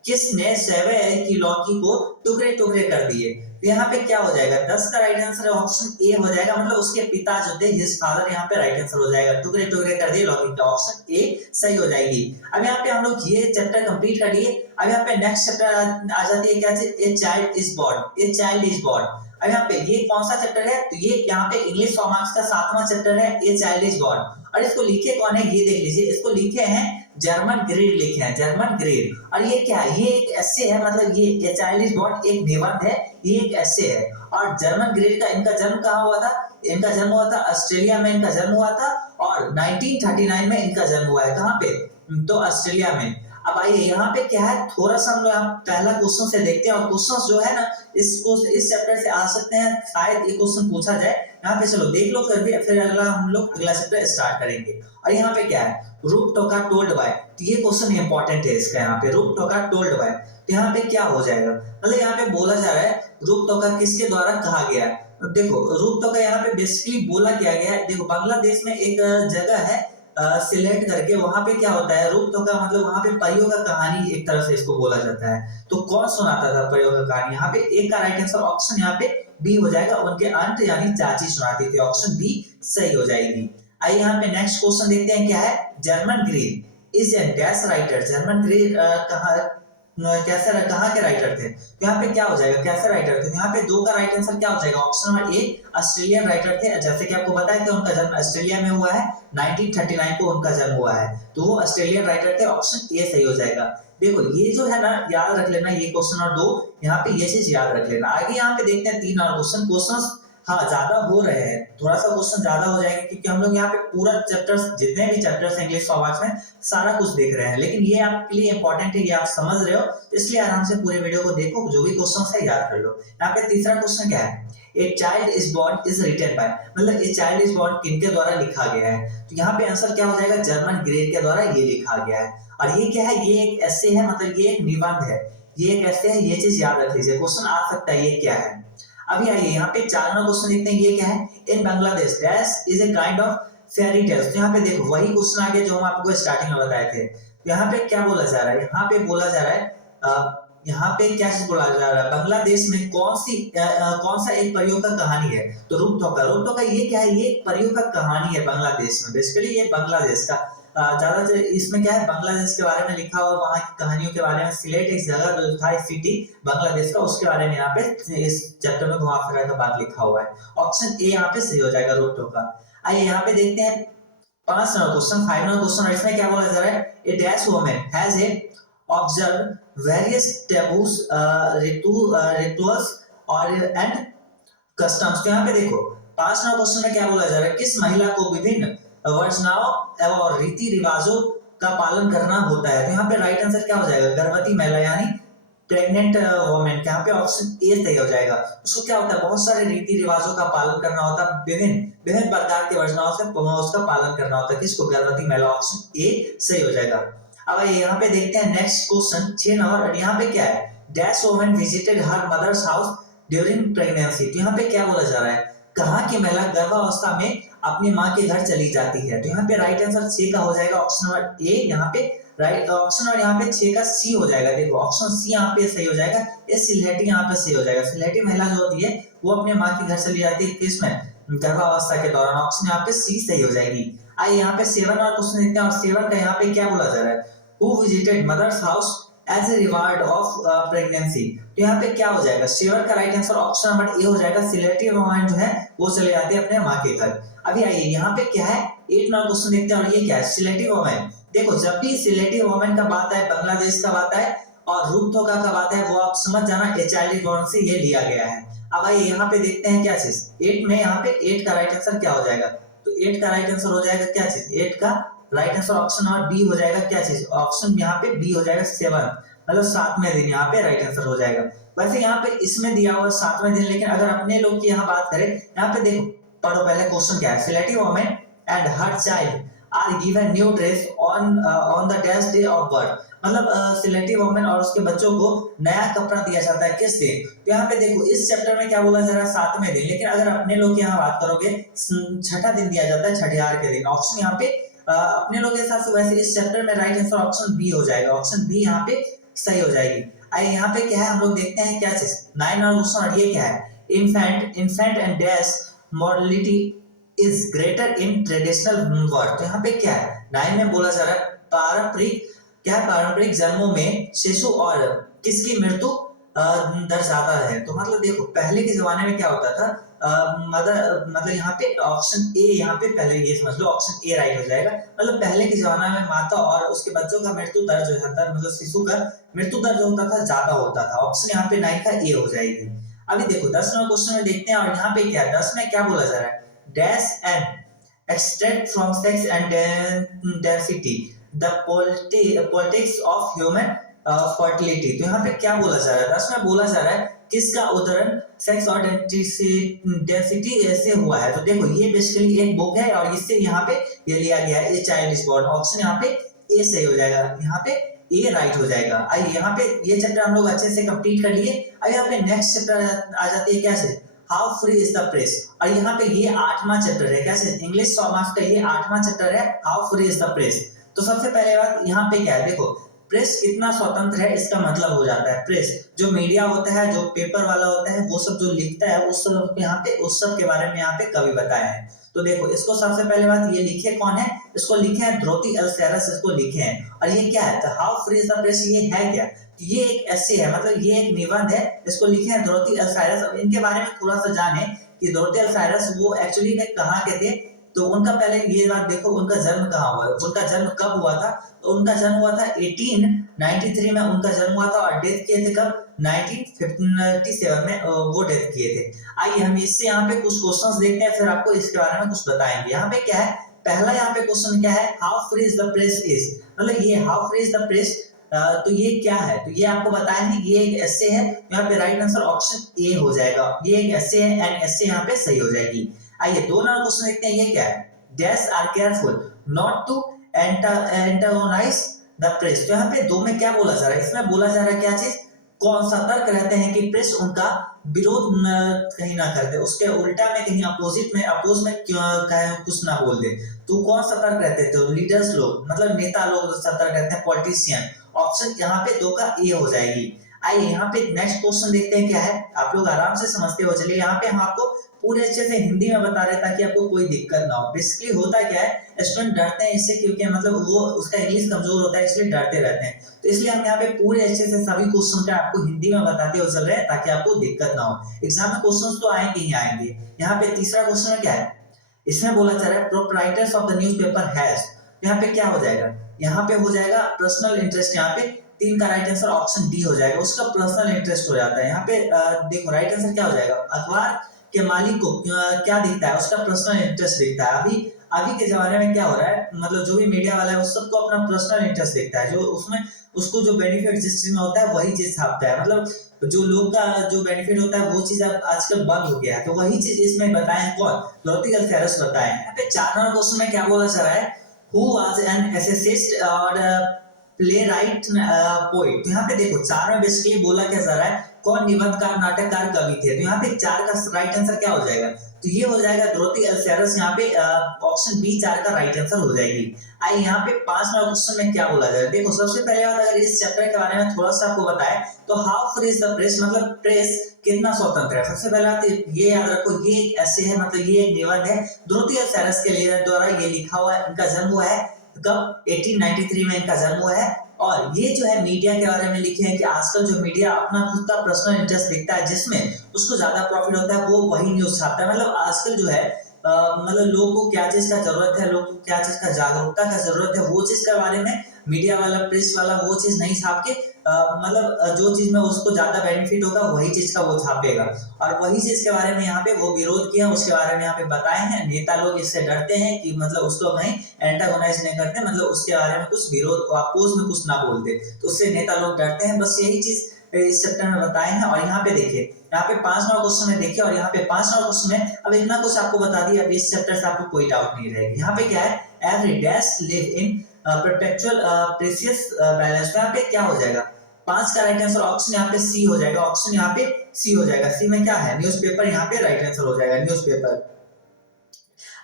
किसने सेवे की लौकी को टुकड़े टुकड़े कर दिए। तो यहाँ पे क्या हो जाएगा, 10 का राइट आंसर ऑप्शन ए हो जाएगा, मतलब उसके पिता जो थे हिज फादर, यहाँ पे राइट आंसर हो जाएगा। टुकड़े टुकड़े कर दिए लौकी का, ऑप्शन ए सही हो जाएगी। अब यहाँ पे हम लोग ये चैप्टर कंप्लीट कर लिए। अब यहाँ पे नेक्स्ट चैप्टर आ जाती है क्या चीज, ए child is born, A child is born. अब यहाँ पे ये कौन सा चैप्टर है, तो ये यहाँ पे इंग्लिश 100 मार्क्स का 7वां चैप्टर है, ए चाइल्ड इज बॉर्न। और इसको लिखे कौन है ये देख लीजिए, इसको लिखे हैं जर्मन ग्रीड लिखे हैं, जर्मन ग्रीड। और ये क्या है, ये एक एस्से है, मतलब ये चाइल्ड इज बॉर्न एक निबंध है, ये एक एस्से है। और जर्मन ग्रीड का इनका जन्म कहाँ हुआ था, इनका जन्म हुआ था ऑस्ट्रेलिया में, इनका जन्म हुआ था। और 1939 में इनका जन्म हुआ है, कहाँ पे, तो ऑस्ट्रेलिया में। अब आइए यहाँ पे क्या है, थोड़ा सा हम लोग पहला क्वेश्चन से देखते हैं। और क्वेश्चन जो है ना इस चैप्टर से आ सकते हैं, शायद ये क्वेश्चन पूछा जाए। यहाँ पे चलो देख लो, फिर अगला हम लोग अगला चैप्टर स्टार्ट करेंगे। और यहाँ पे क्या है, रूप टोका टोल्ड बाय, तो ये क्वेश्चन इंपॉर्टेंट है इसका। यहाँ पे रूप टोका टोल्ड बाय, तो यहाँ पे क्या हो जाएगा, मतलब यहाँ पे बोला जा रहा है रूप टोका किसके द्वारा कहा गया है। तो देखो रूप टोका यहाँ पे बेसिकली बोला क्या गया है, देखो बांग्लादेश में एक जगह है सिलेक्ट करके, वहां पे क्या होता है, रूप टोका मतलब वहां पे परियों का कहानी एक तरह से इसको बोला जाता है। तो कौन सुनाता था परियों का कहानी, यहाँ पे एक का राइट आंसर ऑप्शन यहाँ पे बी हो जाएगा, उनके अंत यानी चाची सुनाती थी, ऑप्शन बी सही हो जाएगी। आइए यहाँ पे नेक्स्ट क्वेश्चन देखते हैं क्या है, German greed is an dash writer. German greed कहाँ के राइटर थे, तो यहाँ पे क्या हो जाएगा, कैसे राइटर थे, तो यहाँ पे 2 का राइट आंसर क्या हो जाएगा, ऑप्शन नंबर ए ऑस्ट्रेलियन राइटर थे। जैसे कि आपको बताया था उनका जन्म ऑस्ट्रेलिया में हुआ है, 1939 को उनका जन्म हुआ है, तो वो ऑस्ट्रेलियन राइटर थे, ऑप्शन ए सही हो जाएगा। देखो ये जो है ना याद रख लेना, ये क्वेश्चन और 2 यहाँ पे ये चीज याद रख लेना। आगे यहाँ पे देखते हैं 3 और क्वेश्चन हाँ ज्यादा हो रहे हैं, थोड़ा सा क्वेश्चन ज्यादा हो जाएंगे, क्योंकि हम लोग यहाँ पे पूरा चैप्टर्स जितने भी चैप्टर्स इंग्लिश 100 मार्क्स में सारा कुछ देख रहे हैं। लेकिन ये आपके लिए इंपॉर्टेंट है, ये आप समझ रहे हो, इसलिए आराम से पूरे वीडियो को देखो, जो भी क्वेश्चन है याद कर लो। यहाँ पे तीसरा क्वेश्चन क्या है, a child is born is written by, मतलब ए चाइल्ड इज बॉर्न किनके द्वारा लिखा गया है, तो यहाँ पे आंसर क्या हो जाएगा, जर्मन ग्रीड के द्वारा ये लिखा गया है। और ये क्या है, ये एक एस्से है, मतलब ये एक निबंध है, ये एक एस्से है, ये चीज याद रख लीजिए, क्वेश्चन आ सकता है ये क्या है। अभी आइए यहाँ पे 4 नंबर क्वेश्चन देखते हैं, ये क्या है, in Bangladesh dash is a kind of fairy tales. तो यहाँ पे देखो वही क्वेश्चन आ गया जो हम आपको स्टार्टिंग में बताए थे। तो यहाँ पे क्या बोला जा रहा है, यहाँ पे बोला जा रहा है यहाँ पे क्या चीज बोला जा रहा है, बांग्लादेश में कौन सा एक परियों का कहानी है, तो रूप टोका ये क्या है, ये एक परियों का कहानी है बांग्लादेश में। बेसिकली ये बांग्लादेश का ज्यादातर इसमें क्या है, बांग्लादेश के बारे में लिखा हुआ, वहां की कहानियों के बारे में, सिलेट एक जगह जो था सिटी बांग्लादेश का, उसके बारे में यहाँ पे इस चैप्टर में घुमा फिरा का बात लिखा हुआ है, ऑप्शन ए यहाँ पे सही हो जाएगा रूप टोका। आइए यहाँ पे देखते हैं 5 नंबर क्वेश्चन, 5 नंबर क्वेश्चन, और इसमें क्या बोला जा रहा है, a dash woman has a observe various taboos rituals और एंड कस्टम्स। तो यहाँ पे देखो 5 नंबर क्वेश्चन में क्या बोला जा रहा है, किस महिला को विभिन्न वर्जनाओं और रीति रिवाजों का पालन करना होता है, तो यहाँ पे राइट आंसर क्या हो जाएगा, गर्भवती महिला यानी प्रेग्नेंट वुमेन, यहाँ पे ऑप्शन ए सही हो जाएगा। उसको क्या होता है, बहुत सारे रीति रिवाजों का पालन करना होता है, विभिन्न प्रकार के वर्जनाओं से उसका पालन करना होता है, किसको, गर्भवती महिला, ऑप्शन ए सही हो जाएगा। अब यहाँ पे देखते हैं नेक्स्ट क्वेश्चन 6 नंबर, यहाँ पे क्या है, dash woman visited her mother's house during pregnancy. तो यहाँ पे क्या बोला जा रहा है, कहाँ की महिला गर्भावस्था में अपनी माँ के घर चली जाती है, तो यहाँ पे राइट आंसर 6 का हो जाएगा, ऑप्शन नंबर ए यहाँ पे राइट, ऑप्शन और यहाँ पे 6 का सी हो जाएगा। देखो ऑप्शन सी यहाँ पे सही हो जाएगा, ये सिलहटी यहाँ पे सही हो जाएगा। सिलहटी महिला जो होती है वो अपने माँ के घर चली जाती है, किसमें, गर्भावस्था के दौरान, ऑप्शन यहाँ पे सी सही हो जाएगी। आइए यहाँ पे 7 और क्वेश्चन देखते हैं, और 7 का यहाँ पे क्या बोला जा रहा है, who visited mother's house as a reward of pregnancy. तो यहाँ पे क्या हो जाएगा, 7 का right answer option number A हो जाएगा, सिलेक्टिव वुमन जो है वो चले जाते हैं अपने माँ के घर। अभी आइए यहाँ पे क्या है, 8 नंबर क्वेश्चन देखते हैं, और ये क्या है, सिलेक्टिव वुमन। देखो जब भी सिलेक्टिव वुमन का बात है, बांग्लादेश का बात है और रूप टोका का बात है, वो आप समझ जाना ए चाइल्ड इज बॉर्न से ये लिया गया है। अब आइए यहाँ पे देखते हैं क्या चीज, 8 में यहाँ पे 8 का राइट आंसर क्या हो जाएगा, तो 8 का राइट आंसर हो जाएगा क्या चीज, 8 का right answer option number B हो जाएगा, क्या चीज, ऑप्शन यहाँ पे बी हो जाएगा 7, मतलब 7वें दिन यहाँ पे राइट आंसर हो जाएगा। वैसे यहाँ पे इसमें दिया हुआ 7वें दिन, लेकिन अगर अपने लोग की यहाँ बात करें, यहाँ पे देखो पढ़ो पहले क्वेश्चन क्या है, selective woman and her child are given new dress on the dash day of birth. मतलब सिलेक्टिव वुमेन और उसके बच्चों को नया कपड़ा दिया जाता है किस दिन? तो यहाँ पे देखो इस चैप्टर में क्या बोला जा रहा है 7वें दिन, लेकिन अगर अपने लोग की यहाँ बात करोगे छठा दिन दिया जाता है, छठियार के दिन। ऑप्शन यहाँ पे अपने लोग के हिसाब से वैसे इस चैप्टर में राइट आंसर ऑप्शन बी हो जाएगा, ऑप्शन बी यहाँ पे सही हो जाएगी। आइए यहाँ पे क्या है हम लोग देखते हैं क्या चीज 9 और क्वेश्चन, और ये क्या है? Infant and death mortality is greater in traditional word. तो यहाँ पे क्या है 9 में बोला जा रहा है पारंपरिक क्या है, पारंपरिक जन्मों में शिशु और किसकी मृत्यु दर ज्यादा है। तो मतलब देखो पहले के जमाने में क्या होता था, मदर मतलब यहाँ पे ऑप्शन ए, यहाँ पे पहले ये समझ लो ऑप्शन ए राइट हो जाएगा। मतलब पहले के जमाने में माता और उसके बच्चों का मृत्यु दर जो था, मतलब शिशु का मृत्यु दर जो होता था ज्यादा होता था। ऑप्शन यहाँ पे 9 का ए हो जाएगी। अभी देखो 10 नंबर क्वेश्चन में देखते हैं, और यहाँ पे क्या है 10 में क्या बोला जा रहा है? Dash and extract from sex and density the politics of human fertility. तो यहाँ पे क्या बोला जा रहा है? 10 में बोला जा रहा है किसका उदाहरण सेक्स और डेंसिटी ऐसे हुआ है। तो देखो ये बेसिकली एक बुक है और इससे यहाँ पे ये लिया गया है, a child is born. Option यहाँ पे ए सही हो जाएगा, यहाँ पे ए राइट हो जाएगा। आइए यहाँ पे ये चैप्टर हम लोग अच्छे से कंप्लीट कर लिए। अब यहाँ पे नेक्स्ट चैप्टर आ जाती है कैसे, how free is the press. और यहाँ पे ये 8वां चैप्टर है, कैसे इंग्लिश 100 मार्क्स का ये 8वां चैप्टर है, how free is the press. तो सबसे पहले बात यहाँ पे क्या है, देखो प्रेस कितना स्वतंत्र है इसका मतलब हो जाता है प्रेस जो मीडिया होता है, जो पेपर वाला होता है, वो सब जो लिखता है उस सब यहाँ पे उस सब के बारे में यहाँ पे कवि बताया है। तो देखो इसको सबसे पहले बात ये लिखे कौन है, इसको लिखे हैं ड्रोथी एल्सेरस, इसको लिखे हैं। और ये क्या है, how free is the press, ये है क्या? ये एक ऐसे है, मतलब ये एक निबंध है, इसको लिखे हैं ड्रोथी एल्सेरस। अब इनके बारे में थोड़ा सा जाने कि ड्रोथी एल्सेरस वो एक्चुअली में कहाँ के थे। तो उनका पहले ये बात देखो, उनका जन्म कहाँ हुआ, उनका जन्म कब हुआ था? तो उनका जन्म हुआ था 1893 में उनका जन्म हुआ था, और डेथ किए थे कब? 1957 में वो डेथ किए थे। आइए हम इससे यहाँ पे कुछ क्वेश्चंस देखते हैं, फिर आपको इसके बारे में कुछ बताएंगे। यहाँ पे क्या है, पहला यहाँ पे क्वेश्चन क्या है, how free is the press is. मतलब ये how free is the press, तो ये क्या है? तो ये आपको बताया है, ये एक एस्से है। यहाँ पे राइट आंसर ऑप्शन ए हो जाएगा, ये एक एस्से है एंड एस्से यहाँ पे सही हो जाएगी। आइए 2 नंबर क्वेश्चन देखते हैं, ये क्या है, dash are careful not to antagonize the press. तो यहाँ पे 2 में क्या बोला जा रहा है, इसमें बोला जा रहा है क्या चीज, कौन सतर्क रहते हैं कि प्रेस उनका विरोध कहीं ना कर दे, उसके उल्टा में कहीं अपोजिट में अपोज में कुछ ना बोल दे। तो कौन सतर्क रहते थे? तो लीडर्स लोग, मतलब नेता लोग सतर्क रहते हैं, पॉलिटिशियन। ऑप्शन यहाँ पे 2 का ए हो जाएगी। आइए यहाँ पे नेक्स्ट क्वेश्चन देखते हैं क्या है, आप लोग आराम से समझते हो चलिए। यहाँ पे हम आपको पूरे अच्छे से हिंदी में बता रहे ताकि आपको कोई दिक्कत ना हो। बेसिकली होता क्या है, स्टूडेंट डरते हैं इससे क्योंकि मतलब वो उसका इंग्लिश कमजोर होता है, इसलिए डरते रहते हैं। तो इसलिए हम यहाँ पे पूरे अच्छे से सभी क्वेश्चन का आपको हिंदी में बताते हुए चल रहे हैं ताकि आपको दिक्कत ना हो। एग्जाम में क्वेश्चन तो आएंगे ही आएंगे। यहाँ पे तीसरा क्वेश्चन में क्या है, इसमें बोला जा रहा है proprietors of the newspaper has. यहाँ पे क्या हो जाएगा, यहाँ पे हो जाएगा पर्सनल इंटरेस्ट। यहाँ पे 3 का राइट आंसर ऑप्शन डी हो जाएगा, उसका पर्सनल इंटरेस्ट हो जाता है। यहाँ पे देखो राइट आंसर क्या हो जाएगा, अखबार के मालिक को क्या दिखता है, उसका पर्सनल इंटरेस्ट दिखता है। अभी के जमाने में क्या हो रहा है, मतलब जो भी मीडिया वाला है उस सबको अपना पर्सनल इंटरेस्ट दिखता है, जो उसमें उसको जो बेनिफिट जिस चीज में होता है वही चीज छापता है। मतलब जो लोग का जो बेनिफिट होता है वो चीज अब आजकल बंद हो गया है। तो वही चीज इसमें बताए हैं, कौन, ड्रोथी एल्सेरस बताए हैं। यहाँ पे 4 नंबर क्वेश्चन में क्या बोला जा रहा है, हु वाज एन एसेसिस्ट और प्ले राइट पोइट। तो यहाँ पे देखो 4 में बेसिकली बोला क्या जा रहा है, कौन निबंधकार, नाटककार, कवि थे। तो यहाँ पे 4 का राइट आंसर क्या हो जाएगा, तो ये हो जाएगा ड्रोथी एल्सेरस। यहाँ पे ऑप्शन बी 4 का राइट आंसर हो जाएगी। आइए यहाँ पे 5 नंबर क्वेश्चन में क्या बोला जाएगा, देखो सबसे पहले बात अगर इस चैप्टर के बारे में थोड़ा सा आपको बताए तो how free is the press, मतलब प्रेस कितना स्वतंत्र है। सबसे पहले बात ये याद रखो, ये एक ऐसे है, मतलब ये एक निबंध है ड्रोथी एल्सेरस के द्वारा ये लिखा हुआ है। इनका जन्म हुआ है कब, 1893 में इनका जन्म हुआ है। और ये जो है मीडिया के बारे में लिखे हैं कि आजकल जो मीडिया अपना खुद का पर्सनल इंटरेस्ट दिखता है, जिसमें उसको ज्यादा प्रॉफिट होता है, वो वही न्यूज छापता है। मतलब आजकल जो है मतलब लोगों को क्या चीज का जरूरत है, लोगों को क्या चीज का जागरूकता का जरूरत है, वो चीज के बारे में मीडिया वाला, प्रेस वाला वो चीज नहीं छाप के मतलब जो चीज में उसको ज्यादा बेनिफिट होगा वही चीज का वो छापेगा। और वही चीज के बारे में यहाँ पे वो विरोध किया, उसके बारे में यहाँ पे बताए हैं। नेता लोग इससे डरते हैं कि मतलब उसको कहीं एंटागोनाइज नहीं करते, मतलब उसके बारे में कुछ विरोध अपोज में कुछ ना बोलते, तो उससे नेता लोग डरते हैं। बस यही चीज इस चैप्टर में बताए हैं। और यहाँ पे देखिए, यहाँ पे 5 नंबर क्वेश्चन में देखिए, और यहाँ पे 5 नंबर क्वेश्चन में अब इतना कुछ आपको बता दिया, अब इस चैप्टर से आपको कोई डाउट नहीं रहेगी। यहाँ पे क्या है, every dash live in perpetual precious balance. यहाँ पे क्या हो जाएगा, 5 का राइट आंसर ऑप्शन यहाँ पे सी हो जाएगा, ऑप्शन यहाँ पे सी हो जाएगा। सी में क्या है, न्यूज़पेपर, यहाँ पे राइट आंसर हो जाएगा न्यूज़पेपर।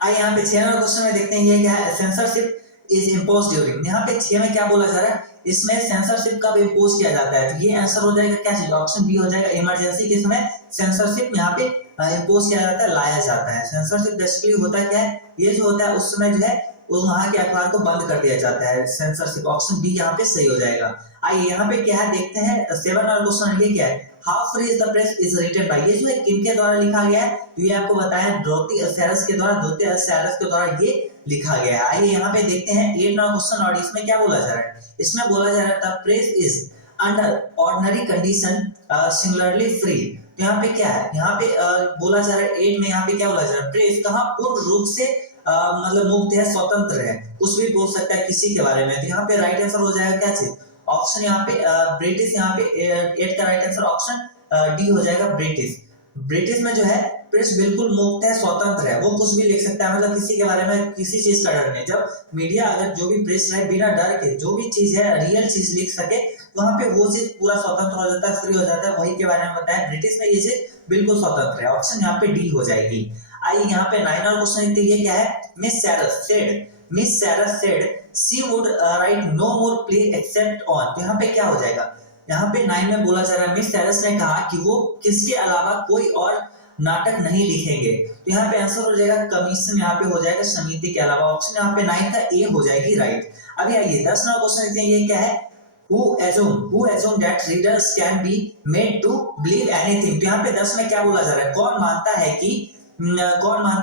आइए यहाँ पे 6 नंबर क्वेश्चन में देखते हैं ये क्या है, सेंसरशिप इज इम्पोज ड्यूरिंग। यहाँ पे 6 में क्या बोला जा रहा है, इसमें सेंसरशिप कब इम्पोज किया जाता है, तो ये आंसर हो जाएगा क्या चीज, ऑप्शन बी हो जाएगा, इमरजेंसी के समय सेंसरशिप यहाँ पे इम्पोज किया जाता है, लाया जाता है। सेंसरशिप बेसिकली होता क्या है, ये जो होता है उस समय जो है उस वहां के अखबार को बंद कर दिया जाता है, सेंसरशिप, ऑप्शन बी यहाँ पे सही हो जाएगा। आइए यहाँ पे क्या है देखते हैं 7 नंबर क्वेश्चन, ये क्या है, how free is the press is written by. ये जो है किनके द्वारा लिखा गया है, तो ये आपको बताया डोरोथी सेरेस के द्वारा, सेरेस के द्वारा ये लिखा गया है। आइए यहाँ पे देखते हैं 8 नंबर क्वेश्चन, और इसमें क्या बोला जा रहा है, इसमें बोला जा रहा है the press is under ordinary condition singularly free. तो यहाँ पे क्या है, यहाँ पे बोला जा रहा है 8 में, यहाँ पे क्या बोला जा रहा है, प्रेस कहाँ पूर्ण रूप से मतलब मुक्त है, स्वतंत्र है, कुछ भी बोल सकता है किसी के बारे में। तो यहाँ पे राइट आंसर हो जाएगा क्या चीज, ऑप्शन यहाँ पे ब्रिटिश, यहाँ पे 8 का राइट आंसर ऑप्शन डी हो जाएगा, ब्रिटिश। ब्रिटिश में जो है प्रेस बिल्कुल मुक्त है, स्वतंत्र है, वो कुछ भी लिख सकता है, मतलब किसी के बारे में किसी चीज का डर नहीं। जब मीडिया अगर जो भी प्रेस है बिना डर के जो भी चीज है रियल चीज लिख सके, वहां पे वो चीज पूरा स्वतंत्र हो जाता है, फ्री हो जाता है, वही के बारे में बताया। ब्रिटिश में ये चीज बिल्कुल स्वतंत्र है, ऑप्शन यहाँ पे डी हो जाएगी। आइए यहाँ पे 9 नंबर क्वेश्चन देखते हैं ये क्या है, Miss Cyrus said she would write no more play except on. तो यहाँ पे क्या हो जाएगा, यहाँ पे 9 में बोला जा रहा है मिस सैरस ने कहा कि वो किसके अलावा कोई और नाटक नहीं लिखेंगे। तो यहाँ पे आंसर हो जाएगा कमीशन, यहाँ पे हो जाएगा समिति के अलावा, ऑप्शन यहाँ पे 9 का ए हो जाएगी राइट। अभी आइए 10 नंबर क्वेश्चन देखते हैं ये क्या है, who assume that readers can be made to believe anything। तो यहाँ पे 10 में क्या बोला जा रहा है, कौन मानता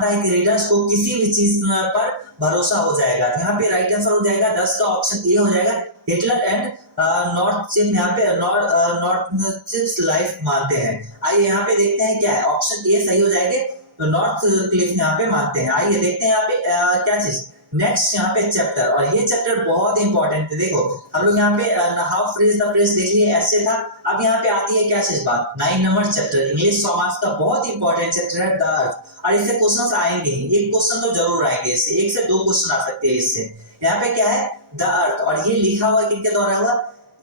है कि रीडर्स को किसी भी चीज पर भरोसा हो जाएगा। तो यहाँ पे राइट आंसर हो जाएगा 10 का ऑप्शन ए हो जाएगा, हिटलर एंड नॉर्थशिप, यहाँ पे नॉर्थशिप्स लाइफ मानते हैं। आइए यहाँ पे देखते हैं क्या है, ऑप्शन ए सही हो जाएगा, तो नॉर्थ क्लिफ यहाँ पे मानते हैं। आइए देखते हैं यहाँ पे क्या चीज, नेक्स्ट यहाँ पे चैप्टर, और ये चैप्टर बहुत इंपॉर्टेंट है। देखो हम लोग यहाँ पे how free is the press देख लिए, ऐसे था। अब यहाँ पे आती है क्या चीज बात, 9 नंबर चैप्टर इंग्लिश 100 मार्क्स का बहुत इंपॉर्टेंट चैप्टर है द अर्थ, और इससे क्वेश्चंस आएंगे ही, एक क्वेश्चन तो जरूर आएंगे इससे, 1 से 2 क्वेश्चन आ सकते हैं इससे। यहाँ पे क्या है द अर्थ, और ये लिखा हुआ किनके द्वारा हुआ,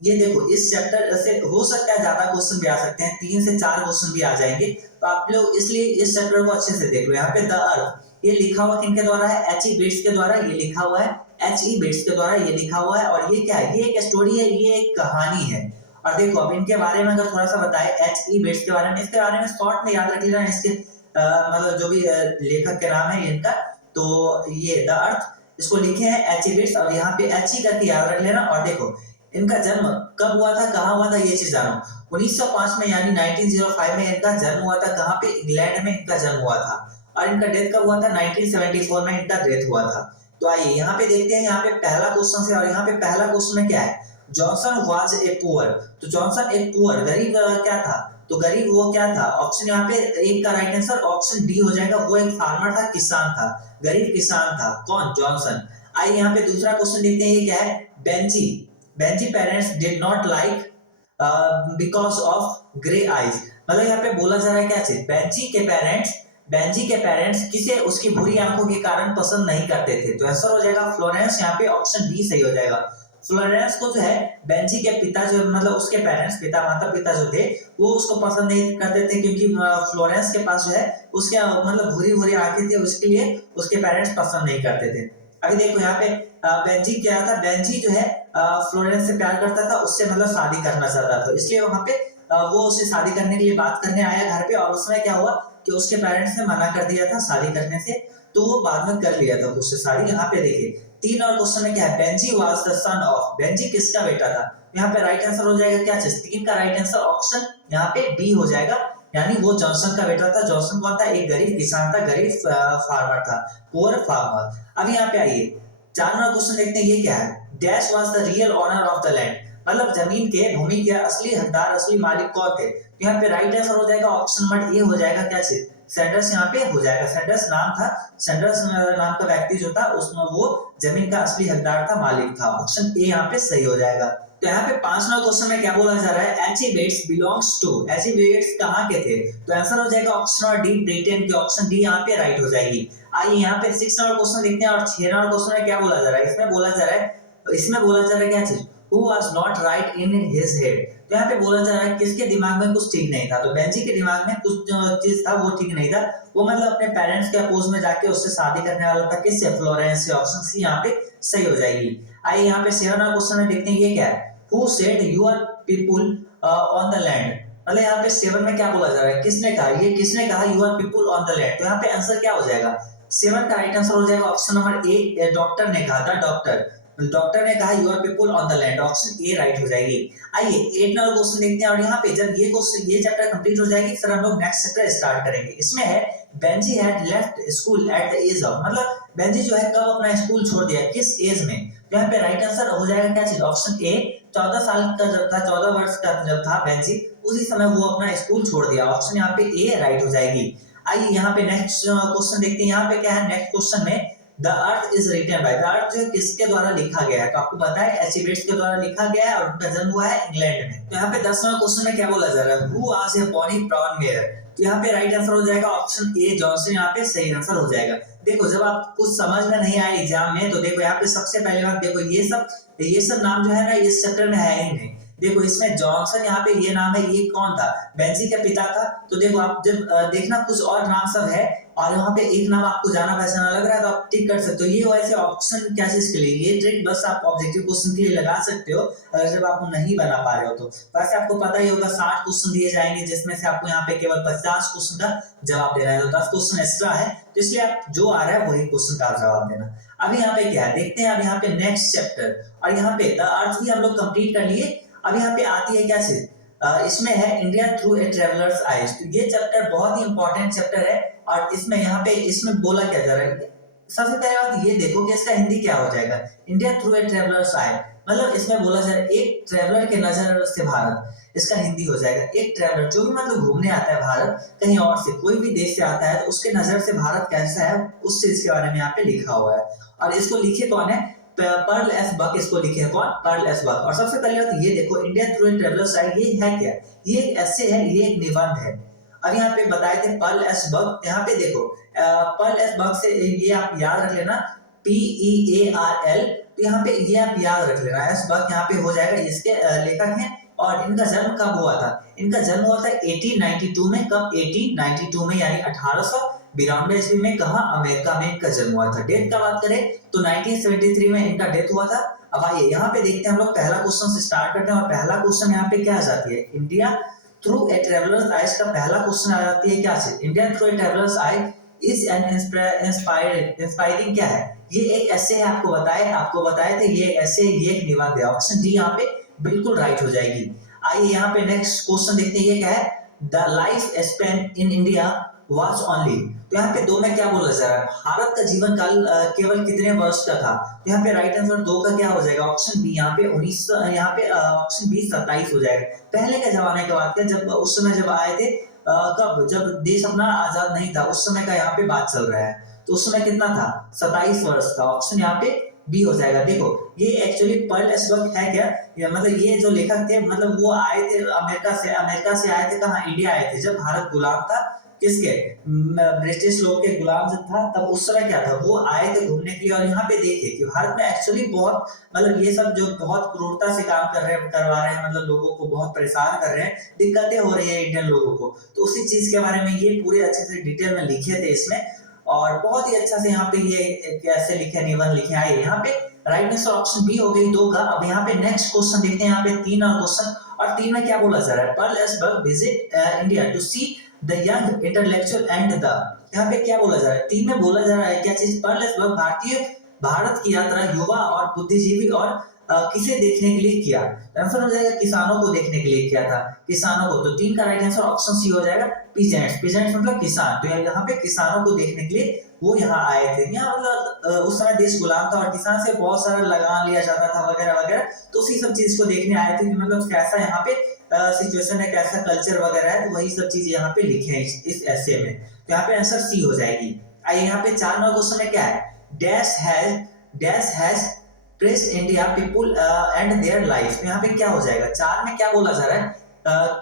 ये देखो इस चैप्टर से हो सकता है ज्यादा क्वेश्चन भी आ सकते हैं, 3 से 4 क्वेश्चन भी आ जाएंगे, तो आप लोग इसलिए इस चैप्टर को अच्छे से देख लो। यहाँ पे द अर्थ ये लिखा हुआ किनके द्वारा है, एच ई बेट्स के द्वारा ये लिखा हुआ है, एच ई बेट्स के द्वारा ये लिखा हुआ है। और ये क्या है, ये एक स्टोरी है, ये एक कहानी है। और देखो अब इनके बारे में अगर थोड़ा सा बताए, एच ई बेट्स के बारे में, इसके बारे में शॉर्ट में याद रख लेना, इसके मतलब जो भी लेखक के नाम है इनका, तो ये द अर्थ इसको लिखे हैं एच ई बेट्स, और यहाँ पे एच ई करके याद रख लेना। और देखो इनका जन्म कब हुआ था, कहाँ हुआ था, ये चीज जानो, 1905 में यानी 1905 में इनका जन्म हुआ था। कहाँ पे, इंग्लैंड में इनका जन्म हुआ था। और इनका डेथ कब हुआ था, 1974 में इनका डेथ हुआ था। तो आइए यहाँ पे देखते हैं, यहाँ पे पहला क्वेश्चन से, और यहाँ पे पहला क्वेश्चन में क्या है, जॉनसन वाज ए पुअर। तो जॉनसन एक पुअर, गरीब क्या था, तो गरीब वो क्या था, ऑप्शन यहाँ पे 1 का राइट आंसर ऑप्शन डी हो जाएगा, वो एक फार्मर था, किसान था, गरीब किसान था, कौन, जॉनसन। आइए यहाँ पे दूसरा क्वेश्चन देखते हैं, ये क्या है, Benji parents did not like because of grey eyes. मतलब यहाँ पे बोला जा रहा है क्या चीज, बेंजी के पेरेंट्स किसे उसकी बुरी आंखों के कारण पसंद नहीं करते थे। तो आंसर हो जाएगा फ्लोरेंस, यहाँ पे ऑप्शन बी सही हो जाएगा। फ्लोरेंस को जो है बेंजी के पिता जो मतलब उसके पेरेंट्स, माता पिता जो थे वो उसको पसंद नहीं करते थे, क्योंकि फ्लोरेंस के पास जो है उसके मतलब बुरी आंखें थी, उसके लिए उसके पेरेंट्स पसंद नहीं करते थे। अभी देखो यहाँ पे बेंजी क्या था, बेंजी जो है फ्लोरेंस से प्यार करता था, उससे मतलब शादी करना चाहता था, इसलिए वहां पे वो उसे शादी करने के लिए बात करने आया घर पे। और उसमें क्या हुआ कि उसके पेरेंट्स ने मना कर दिया था शादी करने से, तो वो बाद में कर लिया था उससे शादी। यहाँ पे देखिए 3 और क्वेश्चन में क्या है, Benji was the son of, Benji किसका बेटा था। यहाँ पे राइट आंसर हो जाएगा क्या चीज, 3 का राइट आंसर ऑप्शन यहाँ पे डी हो जाएगा, यानी वो जॉनसन का बेटा था। जॉनसन कौन था, एक गरीब किसान था, गरीब फार्मर था, पुअर फार्मर। अब यहाँ पे आइए 4 नंबर क्वेश्चन देखते हैं, ये क्या है, dash was the real owner of the land. मतलब जमीन के, भूमि के असली हकदार, असली मालिक कौन थे। तो यहाँ पे राइट आंसर हो जाएगा ऑप्शन नंबर ए हो जाएगा क्या चीज, सैंडर्स यहाँ पे हो जाएगा। सैंडर्स नाम था, सैंडर्स नाम का व्यक्ति जो था उसमें वो जमीन का असली हकदार था, मालिक था, ऑप्शन ए यहाँ पे सही हो जाएगा। तो यहाँ पे 5 नंबर क्वेश्चन में क्या बोला जा रहा है, एचिवेट्स बिलोंग्स टू, एचिवेट्स कहाँ के थे, तो आंसर हो जाएगा ऑप्शन डी ब्रिटेन के, ऑप्शन डी यहाँ पे राइट हो जाएगी। आइए यहाँ पे 6 नंबर क्वेश्चन देखते हैं और 6 नंबर क्वेश्चन में क्या बोला जा रहा है, इसमें बोला जा रहा है क्या चीज, who was not right in his head, तो यहाँ पे बोला जा रहा है किसके दिमाग में कुछ ठीक नहीं था, तो बेंजी के दिमाग में कुछ चीज था वो ठीक नहीं था, वो मतलब अपने पेरेंट्स के अपोज में जाके उससे शादी करने वाला था, किससे, फ्लोरेंस से, ऑप्शन सी यहाँ पे सही हो जाएगी। आइए यहाँ पे 7 नंबर क्वेश्चन में देखते हैं ये क्या है, who said you are people on the land, मतलब यहाँ पे 7 में क्या बोला जा रहा है, किसने कहा, ये किसने कहा you are people on the land, तो यहाँ पे आंसर क्या हो जाएगा, 7 का राइट आंसर हो जाएगा ऑप्शन नंबर ए, डॉक्टर ने कहा था, डॉक्टर ने कहा you are people on the land, option A right हो जाएगी। आइए 8 नंबर क्वेश्चन देखते हैं और यहाँ पे जब ये चैप्टर कंप्लीट हो जाएगी फिर हम लोग नेक्स्ट चैप्टर स्टार्ट करेंगे। इसमें है Benji had left school at the age of, मतलब बेंजी जो है कब अपना स्कूल छोड़ दिया, किस एज में, तो यहाँ पे राइट आंसर हो जाएगा क्या चीज, ऑप्शन ए, 14 साल का जब था, 14 वर्ष का जब था बेंजी, उसी समय वो अपना स्कूल छोड़ दिया, ऑप्शन यहाँ पे ए राइट हो जाएगी। आइए यहाँ पे नेक्स्ट क्वेश्चन देखते हैं, यहाँ पे क्या है, नेक्स्ट क्वेश्चन में the earth is written by, the earth जो किसके द्वारा लिखा गया है, तो आपको पता है एचिवेट्स के द्वारा लिखा गया है और उनका जन्म हुआ है इंग्लैंड में। तो यहाँ पे 10वां क्वेश्चन में क्या बोला जा रहा है, who was a Bonnie Brown mayor, तो यहाँ पे राइट आंसर हो जाएगा ऑप्शन ए जॉनसन, यहाँ पे सही आंसर हो जाएगा। देखो जब आप कुछ समझ में नहीं आए एग्जाम में तो देखो यहाँ पे सबसे पहले बात देखो ये सब नाम जो है ना इस चैप्टर में है ही नहीं, देखो इसमें जॉनसन यहाँ पे ये नाम है, ये कौन था, बेंजी का पिता था, तो देखो आप जब देखना कुछ और नाम सब है और यहाँ पे एक नाम आपको जाना पहचाना लग रहा है तो आप टिक कर सकते हो, ये वैसे ऑप्शन क्या चीज के लिए, ये ट्रिक बस आप ऑब्जेक्टिव क्वेश्चन के लिए लगा सकते हो अगर जब आप नहीं बना पा रहे हो तो। वैसे आपको पता ही होगा 60 क्वेश्चन दिए जाएंगे जिसमें से आपको यहाँ पे केवल 50 क्वेश्चन का जवाब देना है, तो 10 क्वेश्चन एक्स्ट्रा है, तो इसलिए आप जो आ रहा है वही क्वेश्चन का जवाब देना। अब यहाँ पे क्या है देखते हैं, अब यहाँ पे नेक्स्ट चैप्टर, और यहाँ पे द अर्थ भी हम लोग कंप्लीट कर लिए। अब यहाँ पे आती है क्या चीज, इसमें है India through a traveller's eyes, तो ये चैप्टर बहुत ही इंपॉर्टेंट चैप्टर है और इसमें यहाँ पे इसमें बोला क्या जा रहा है, सबसे पहले बात ये देखो कि इसका हिंदी क्या हो जाएगा, India through a traveller's eyes, मतलब इसमें बोला जा रहा है एक ट्रेवलर के नजर से भारत, इसका हिंदी हो जाएगा एक ट्रेवलर जो भी मतलब घूमने आता है भारत कहीं और से, कोई भी देश से आता है तो उसके नजर से भारत कैसा है उस चीज के बारे में यहाँ पे लिखा हुआ है। और इसको लिखे कौन है, पर्ल एस बक इसको लिखे है कौन, पर्ल एस बक। और सबसे पहले बात ये देखो India through a traveller's eyes ये है क्या, ये एक ऐसे है, ये एक निबंध है। अब यहाँ पे बताए थे पर्ल एस बक, यहाँ पे देखो पर्ल एस बक से ये आप याद रख लेना PEARL, तो यहाँ पे ये आप याद रख लेना, एस बक यहाँ पे हो जाएगा, इसके लेखक हैं और इनका जन्म कब हुआ था, इनका जन्म हुआ था 1892 में, कब 1892 में यानी 1892 ईस्वी में, कहा अमेरिका में इनका जन्म हुआ था। डेट का बात करें तो 1973 में इनका डेथ हुआ था। अब आइए यहाँ पे देखते हैं हम लोग पहला क्वेश्चन से स्टार्ट करते हैं और पहला क्वेश्चन यहाँ पे क्या आ जाती है, India through a traveller's eyes का पहला क्वेश्चन आ जाती है क्या से, India through a traveller's eyes is an inspiring क्या है, ये एक ऐसे है, आपको बताए थे ये ऐसे, ये एक निबंध है, ऑप्शन डी यहाँ पे बिल्कुल राइट हो जाएगी। आइए यहाँ पे नेक्स्ट क्वेश्चन देखते हैं, ये क्या है, the life span in India was only, तो यहाँ पे 2 में क्या बोला जा रहा है, भारत का जीवन काल केवल कितने वर्ष का था, तो यहाँ पे राइट आंसर 2 का क्या हो जाएगा, ऑप्शन बी यहाँ पे 1900, यहाँ पे ऑप्शन बी 27 हो जाएगा। पहले के जमाने की बात करें जब उस समय जब आए थे कब, जब देश अपना आजाद नहीं था उस समय का यहाँ पे बात चल रहा है, तो उस समय कितना था 27 वर्ष का, ऑप्शन यहाँ पे बी हो जाएगा। देखो ये एक्चुअली पर्ल एस बक है क्या, मतलब ये जो लेखक थे मतलब वो आए थे अमेरिका से आए थे, कहाँ इंडिया आए थे जब भारत गुलाम था, किसके, ब्रिटिश लोग के गुलाम जब था तब उस समय क्या था, वो आए थे घूमने के लिए और यहाँ पे देखे कि भारत में एक्चुअली बहुत मतलब ये सब जो बहुत क्रूरता से काम करवा रहे हैं, मतलब लोगों को बहुत परेशान कर रहे हैं, दिक्कतें हो रही है इंडियन लोगों को, तो उसी चीज के बारे में ये पूरे अच्छे से डिटेल में लिखे थे इसमें और बहुत ही अच्छा से यहाँ पे ये कैसे लिखे, निबंध लिखे। आए यहाँ पे राइट आंसर ऑप्शन बी हो गई 2 का। अब यहाँ पे नेक्स्ट क्वेश्चन देखते हैं, यहाँ पे 3 और क्वेश्चन, और 3 में क्या बोला जा रहा है, Pearl S Buck visit India to see the young intellectual and the, यहाँ पे क्या बोला जा रहा है, 3 में बोला जा रहा है क्या चीज, पर्ल एस बक भारत की यात्रा युवा और बुद्धिजीवी और किसे देखने के लिए किया, आंसर हो जाएगा किसानों को देखने के लिए किया था, किसानों को, तो 3 का राइट आंसर ऑप्शन सी हो जाएगा पीजेंट्स मतलब किसान, तो यहाँ पे किसानों को देखने के लिए वो यहाँ आए थे। यहाँ मतलब उस समय देश गुलाम था और किसान से बहुत सारा लगान लिया जाता था वगैरह वगैरह, तो उसी सब चीज को देखने आए थे कि मतलब कैसा यहाँ पे सिचुएशन है, कैसा कल्चर वगैरह है, तो वही सब चीज यहाँ पे लिखे हैं इस ऐसे में, तो यहाँ पे आंसर सी हो जाएगी। आइए यहाँ पे 4 नंबर क्वेश्चन में क्या है, dash has press India people and their life. यहाँ पे क्या हो जाएगा, 4 में क्या बोला जा रहा है,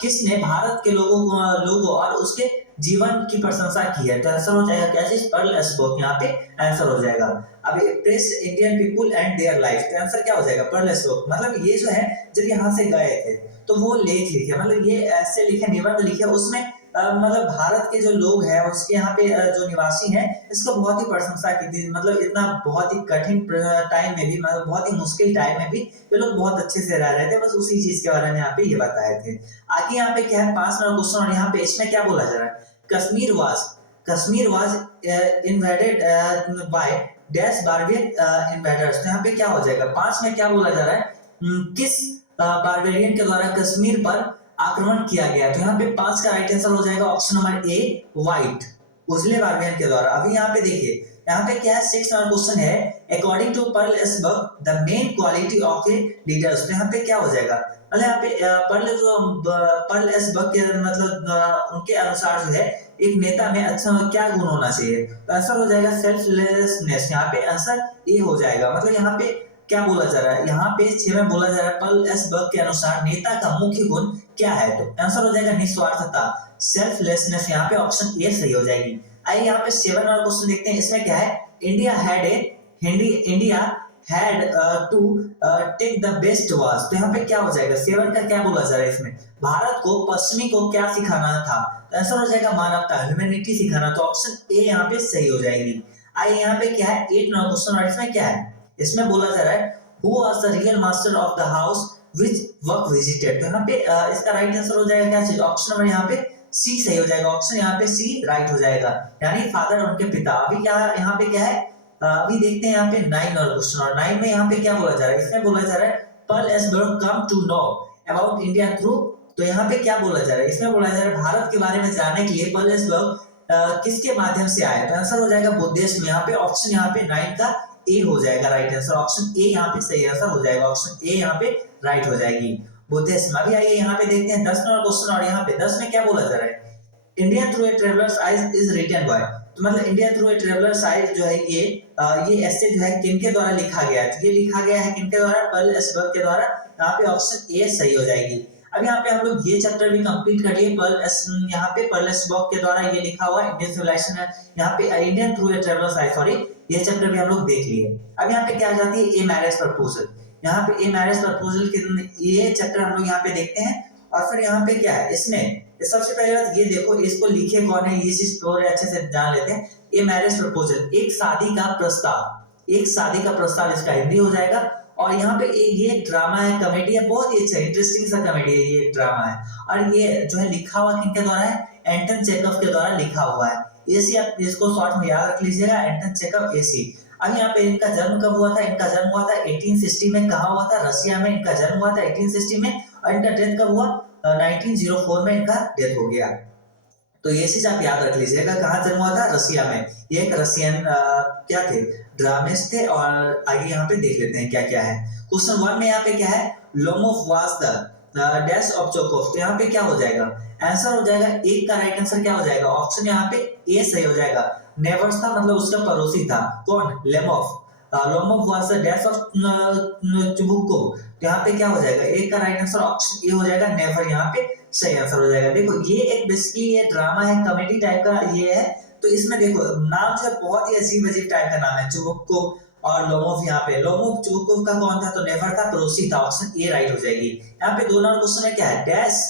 किसने भारत के लोगों और उसके जीवन की प्रशंसा की है, तो आंसर हो जाएगा क्या चीज, पर्ल एस्बर्ग यहाँ पे आंसर हो जाएगा। अब press Indian people and their life, तो आंसर क्या हो जाएगा, पर्ल एस्बर्ग। मतलब ये जो है जब यहाँ से गए थे तो वो लेख लिखे, मतलब ये ऐसे लिखे, निबंध लिखे, उसमें मतलब भारत के जो लोग हैं उसके यहाँ पे जो निवासी हैं इसको बहुत ही प्रशंसा की थी, मतलब इतना बहुत ही कठिन टाइम में भी, मतलब बहुत ही मुश्किल टाइम में भी ये लोग बहुत अच्छे से रह रहे थे, बस उसी चीज के बारे में यहाँ पे ये बताए थे। आगे यहाँ पे क्या है, 5 नंबर क्वेश्चन, और यहाँ पे इसमें क्या बोला जा रहा है, Kashmir was invaded by dash barbarian invaders, तो यहाँ पे क्या हो जाएगा, 5 में क्या बोला जा रहा है, किस बारबेरियन के द्वारा कश्मीर पर आक्रमण किया गया, तो यहाँ पे 5 का राइट आंसर हो जाएगा ऑप्शन नंबर ए, व्हाइट, उजले बारबेरियन के द्वारा। अभी यहाँ पे देखिए, यहाँ पे क्या है, 6 नंबर क्वेश्चन है, according to Pearl Esberg the main quality of a leaders, तो यहाँ पे क्या हो जाएगा, मतलब यहाँ पे पर्ल एस्बर्ग के मतलब उनके अनुसार जो है एक नेता में अच्छा क्या गुण होना चाहिए, तो आंसर हो जाएगा सेल्फलेसनेस, यहाँ पे आंसर ए हो जाएगा। मतलब यहाँ पे क्या बोला जा रहा है, यहाँ पे 6 में बोला जा रहा है, पर्ल एस्बर्ग के अनुसार नेता का मुख्य गुण क्या है, तो आंसर हो जाएगा निस्वार्थता, सेल्फलेसनेस, यहाँ पे ऑप्शन ए सही हो जाएगी। आइए यहाँ पे 7 वाला क्वेश्चन देखते हैं, इसमें क्या है, India had to take the best was, तो यहाँ पे क्या हो जाएगा, 7 का क्या बोला जा रहा है, इसमें भारत को पश्चिमी को क्या सिखाना था, तो आंसर हो जाएगा मानवता, ह्यूमैनिटी सिखाना, तो ऑप्शन ए यहाँ पे सही हो जाएगी। आइए यहाँ पे क्या है, 8 नंबर क्वेश्चन, और इसमें क्या है, इसमें बोला जा रहा है who was the real master of the house which work visited, तो यहाँ पे इसका राइट आंसर हो जाएगा क्या चीज, ऑप्शन नंबर यहाँ पे सी सही हो जाएगा, ऑप्शन यहाँ पे सी राइट हो जाएगा, यानी फादर और उनके पिता। अभी क्या यहाँ पे क्या है, अभी देखते हैं यहाँ पे 9 और क्वेश्चन, और 9 में यहाँ पे क्या बोला जा रहा है, इसमें बोला जा रहा है Pearl Esberg come to know about India through, तो यहाँ पे क्या बोला जा रहा है, इसमें बोला जा रहा है भारत के बारे में जानने के लिए पर्ल एस्बर्ग किसके माध्यम से आए, तो आंसर हो जाएगा बुद्धिस्ट में, यहाँ पे ऑप्शन यहाँ पे 9 का ए हो जाएगा राइट आंसर, ऑप्शन ए यहाँ पे सही आंसर हो जाएगा, ऑप्शन ए यहाँ पे राइट हो जाएगी, बुद्धिस्ट। अभी आइए यहाँ पे देखते हैं 10 नंबर क्वेश्चन, और यहाँ पे 10 में क्या बोला जा रहा है, India through a traveller's eyes is written by, तो मतलब India through a traveller's eyes जो है ये ऐसे जो है किनके द्वारा लिखा गया है, तो ये लिखा गया है किनके द्वारा, पर्ल एस्बर्ग के द्वारा, यहाँ पे ऑप्शन ए सही हो जाएगी। अब यहाँ पे हम लोग ये चैप्टर भी कंप्लीट कर लिए, यहाँ पे पर्ल एस्बर्ग के द्वारा ये लिखा हुआ इंडियन सिविलाइजेशन है, यहाँ पे Indian through a traveller's eyes, sorry ये चैप्टर भी हम लोग देख लिए। अब यहाँ पे क्या आ जाती है, ए मैरिज प्रपोजल, यहाँ पे ए मैरिज प्रपोजल के ये चैप्टर हम लोग यहाँ पे देखते हैं, और फिर यहाँ पे क्या है, इसमें सबसे पहले बात ये देखो, इसको लिखे कौन है, ये चीज और अच्छे से जान लेते हैं। ए मैरिज प्रपोजल, एक शादी का प्रस्ताव, एक शादी का प्रस्ताव, इसका हिंदी हो जाएगा। और यहाँ पे ये ड्रामा है, कॉमेडी है, बहुत ही अच्छा इंटरेस्टिंग सा कॉमेडी है, ये ड्रामा है, और ये जो है लिखा हुआ किनके द्वारा है, एंटन चेखव के द्वारा लिखा हुआ है। एसी आप इसको शॉर्ट में याद रख लीजिएगा, एंटन चेखव एसी। अब यहाँ पे इनका जन्म कब हुआ था, इनका जन्म हुआ था 1860 में, कहा हुआ था, रशिया में इनका जन्म हुआ था 1860 में, और इनका डेथ कब हुआ, 1904 में इनका डेथ हो गया। तो ये चीज आप याद रख लीजिएगा, कहाँ जन्म हुआ था, रशिया में। ये एक रशियन क्या थे, ड्रामिस्ट थे। और आगे यहाँ पे देख लेते हैं क्या क्या है। क्वेश्चन 1 में यहाँ पे क्या है, Lomov was the dash of Chubukov, तो यहाँ पे क्या हो जाएगा, आंसर हो जाएगा एक का राइट आंसर क्या हो जाएगा, ऑप्शन यहाँ पे ए सही हो जाएगा। नेवर्स था, मतलब उसका पड़ोसी था, कौन, Lomov. Lomov was the dash of Chubukov, तो यहाँ पे क्या हो जाएगा, एक का राइट आंसर ऑप्शन ए हो जाएगा, नेवर यहाँ पे सही आंसर हो जाएगा। देखो ये एक बेसिकली ये ड्रामा है, कॉमेडी टाइप का ये है, तो इसमें देखो नाम जो है बहुत ही अजीब अजीब टाइप का नाम है, चुबुकोव और लोमोव। यहाँ पे लोमोव चुबुकोव का कौन था, तो नेवर था, पड़ोसी था, ऑप्शन ए राइट हो जाएगी। यहाँ पे 2 नंबर क्वेश्चन में क्या है, dash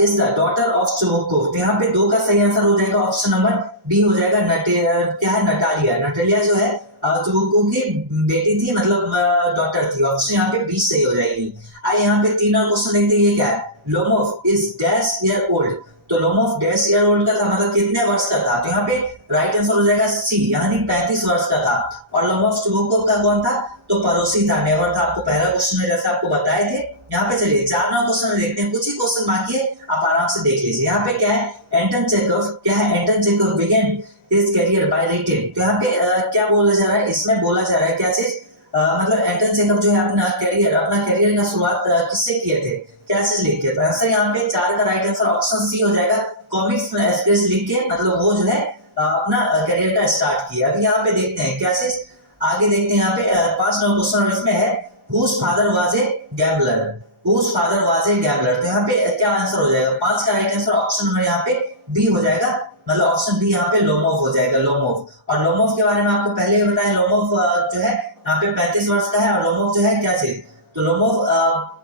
is the daughter of Chubukov, तो यहाँ पे 2 का सही आंसर हो जाएगा, ऑप्शन नंबर बी हो जाएगा। क्या है, नटालिया, नटालिया जो है चुबुकोव की बेटी थी, मतलब डॉटर थी, ऑप्शन यहाँ पे बी सही हो जाएगी। आइए यहाँ पे 3 नंबर क्वेश्चन देखते हैं, ये क्या है, Lomov is dash year old, तो लोमोव डैश ईयर ओल्ड का था, मतलब कितने वर्ष का था, तो यहाँ पे राइट आंसर हो जाएगा सी, यानी 35 वर्ष का था। और लोमोव चुबुकोव का कौन था, तो पड़ोसी था, नेवर था, आपको पहला क्वेश्चन में जैसे आपको बताए थे। यहाँ पे चलिए 4 नंबर क्वेश्चन में देखते हैं, कुछ ही क्वेश्चन बाकी है, आप आराम से देख लीजिए। यहाँ पे क्या है, एंटन चेखव, क्या है, Anton Chekhov began his career by writing, तो यहाँ पे क्या बोला जा रहा है, इसमें बोला जा रहा है क्या चीज, मतलब एंटन चेखव जो है अपना करियर का शुरुआत किससे किए थे, क्या चीज लिख के, तो आंसर यहाँ पे 4 का राइट आंसर ऑप्शन सी हो जाएगा, कॉमिक्स में स्केच लिख के, मतलब वो जो है अपना करियर का स्टार्ट किया। अभी यहाँ पे देखते हैं क्या चीज, आगे देखते हैं यहाँ पे 5 नंबर क्वेश्चन और इसमें है whose father was a gambler, whose father was a gambler। तो यहाँ पे क्या आंसर हो जाएगा, 5 का राइट आंसर ऑप्शन नंबर यहाँ पे बी हो जाएगा, मतलब ऑप्शन बी यहाँ पे लोमोव हो जाएगा, लोमोव। और लोमोव के बारे में आपको पहले ही बताया, लोमोव जो है यहाँ पे 35 वर्ष का है, और लोमोव जो है क्या चीज, तो लोमोव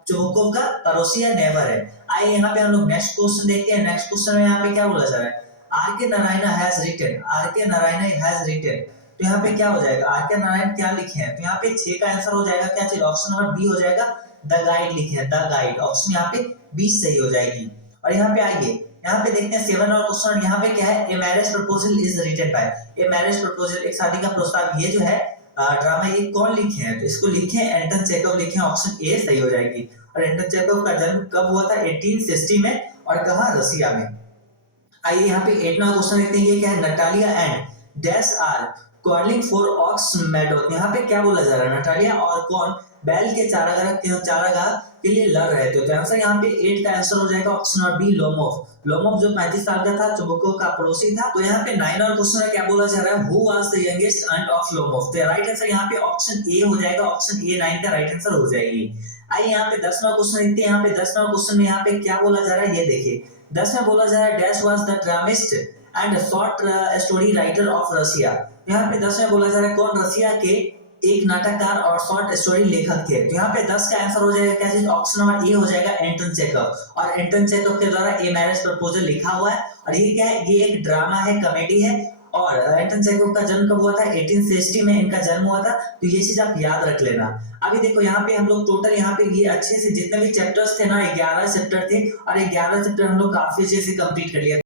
चुबुकोव का पड़ोसी या नेबर है। आइए यहाँ पे हम लोग नेक्स्ट क्वेश्चन देखते हैं। नेक्स्ट क्वेश्चन में यहाँ पे क्या बोला जा रहा है, आर के नारायणा हैज रिटन, आर के नारायणा हैज रिटन। तो यहाँ पे क्या हो जाएगा, आर के नारायण क्या लिखे हैं, तो यहाँ पे 6 का आंसर हो जाएगा क्या चीज, ऑप्शन नंबर बी हो जाएगा, द गाइड लिखे हैं, द गाइड, ऑप्शन यहाँ पे 20 सही हो जाएगी। और यहाँ पे आइए, यहाँ पे देखते हैं 7 और क्वेश्चन, यहाँ पे क्या है, a marriage proposal is written by, a marriage proposal एक शादी का प्रस्ताव, ये जो है ड्रामा ये कौन लिखे हैं, तो इसको लिखे हैं एंटन चेखव लिखे हैं, ऑप्शन ए सही हो जाएगी। और एंटन चेखव का जन्म कब हुआ था, 1860 में, और कहाँ, रसिया में। आइए यहाँ पे 8वां क्वेश्चन देखते हैं, ये क्या है, Natalia and dash are quarrelling for ox meadow. यहाँ पे क्या बोला जा रहा है, नटालिया और कौन बैल के चारागाह के लिए लड़ रहे थे। तो आंसर यहाँ पे 8 का आंसर हो जाएगा, option number B, Lomov. Lomov जो 35 साल का था, चुबुकोव का पड़ोसी था। तो यहाँ पे 9 और क्वेश्चन में क्या बोला जा रहा है, who was the youngest aunt of Lomov. तो राइट आंसर यहाँ पे ऑप्शन ए हो जाएगा, ऑप्शन ए 9 का राइट आंसर हो जाएगी। आइए यहाँ पे 10वां क्वेश्चन देखते हैं। यहाँ पे 10वां क्वेश्चन में यहाँ पे क्या बोला जा रहा है, ये देखिए 10 में बोला जा रहा है, dash was the dramatist and short story writer of Russia. यहाँ पे 10 में बोला जा रहा है, कौन रसिया के एक नाटककार और शॉर्ट स्टोरी लेखक थे। तो यहाँ पे 10 का आंसर हो जाएगा क्या चीज, ऑप्शन नंबर ए हो जाएगा, एंटन चेखव। और एंटन चेखव के द्वारा ए मैरिज प्रपोजल लिखा हुआ है, और ये क्या है, ये एक ड्रामा है, कॉमेडी है। और एंटन चेखव का जन्म कब हुआ था, 1860 में इनका जन्म हुआ था। तो ये चीज आप याद रख लेना। अभी देखो यहाँ पे हम लोग टोटल यहाँ पे ये अच्छे से जितने भी चैप्टर्स थे ना, 11 चैप्टर थे, और 11 चैप्टर हम लोग काफी अच्छे से कंप्लीट कर लिया।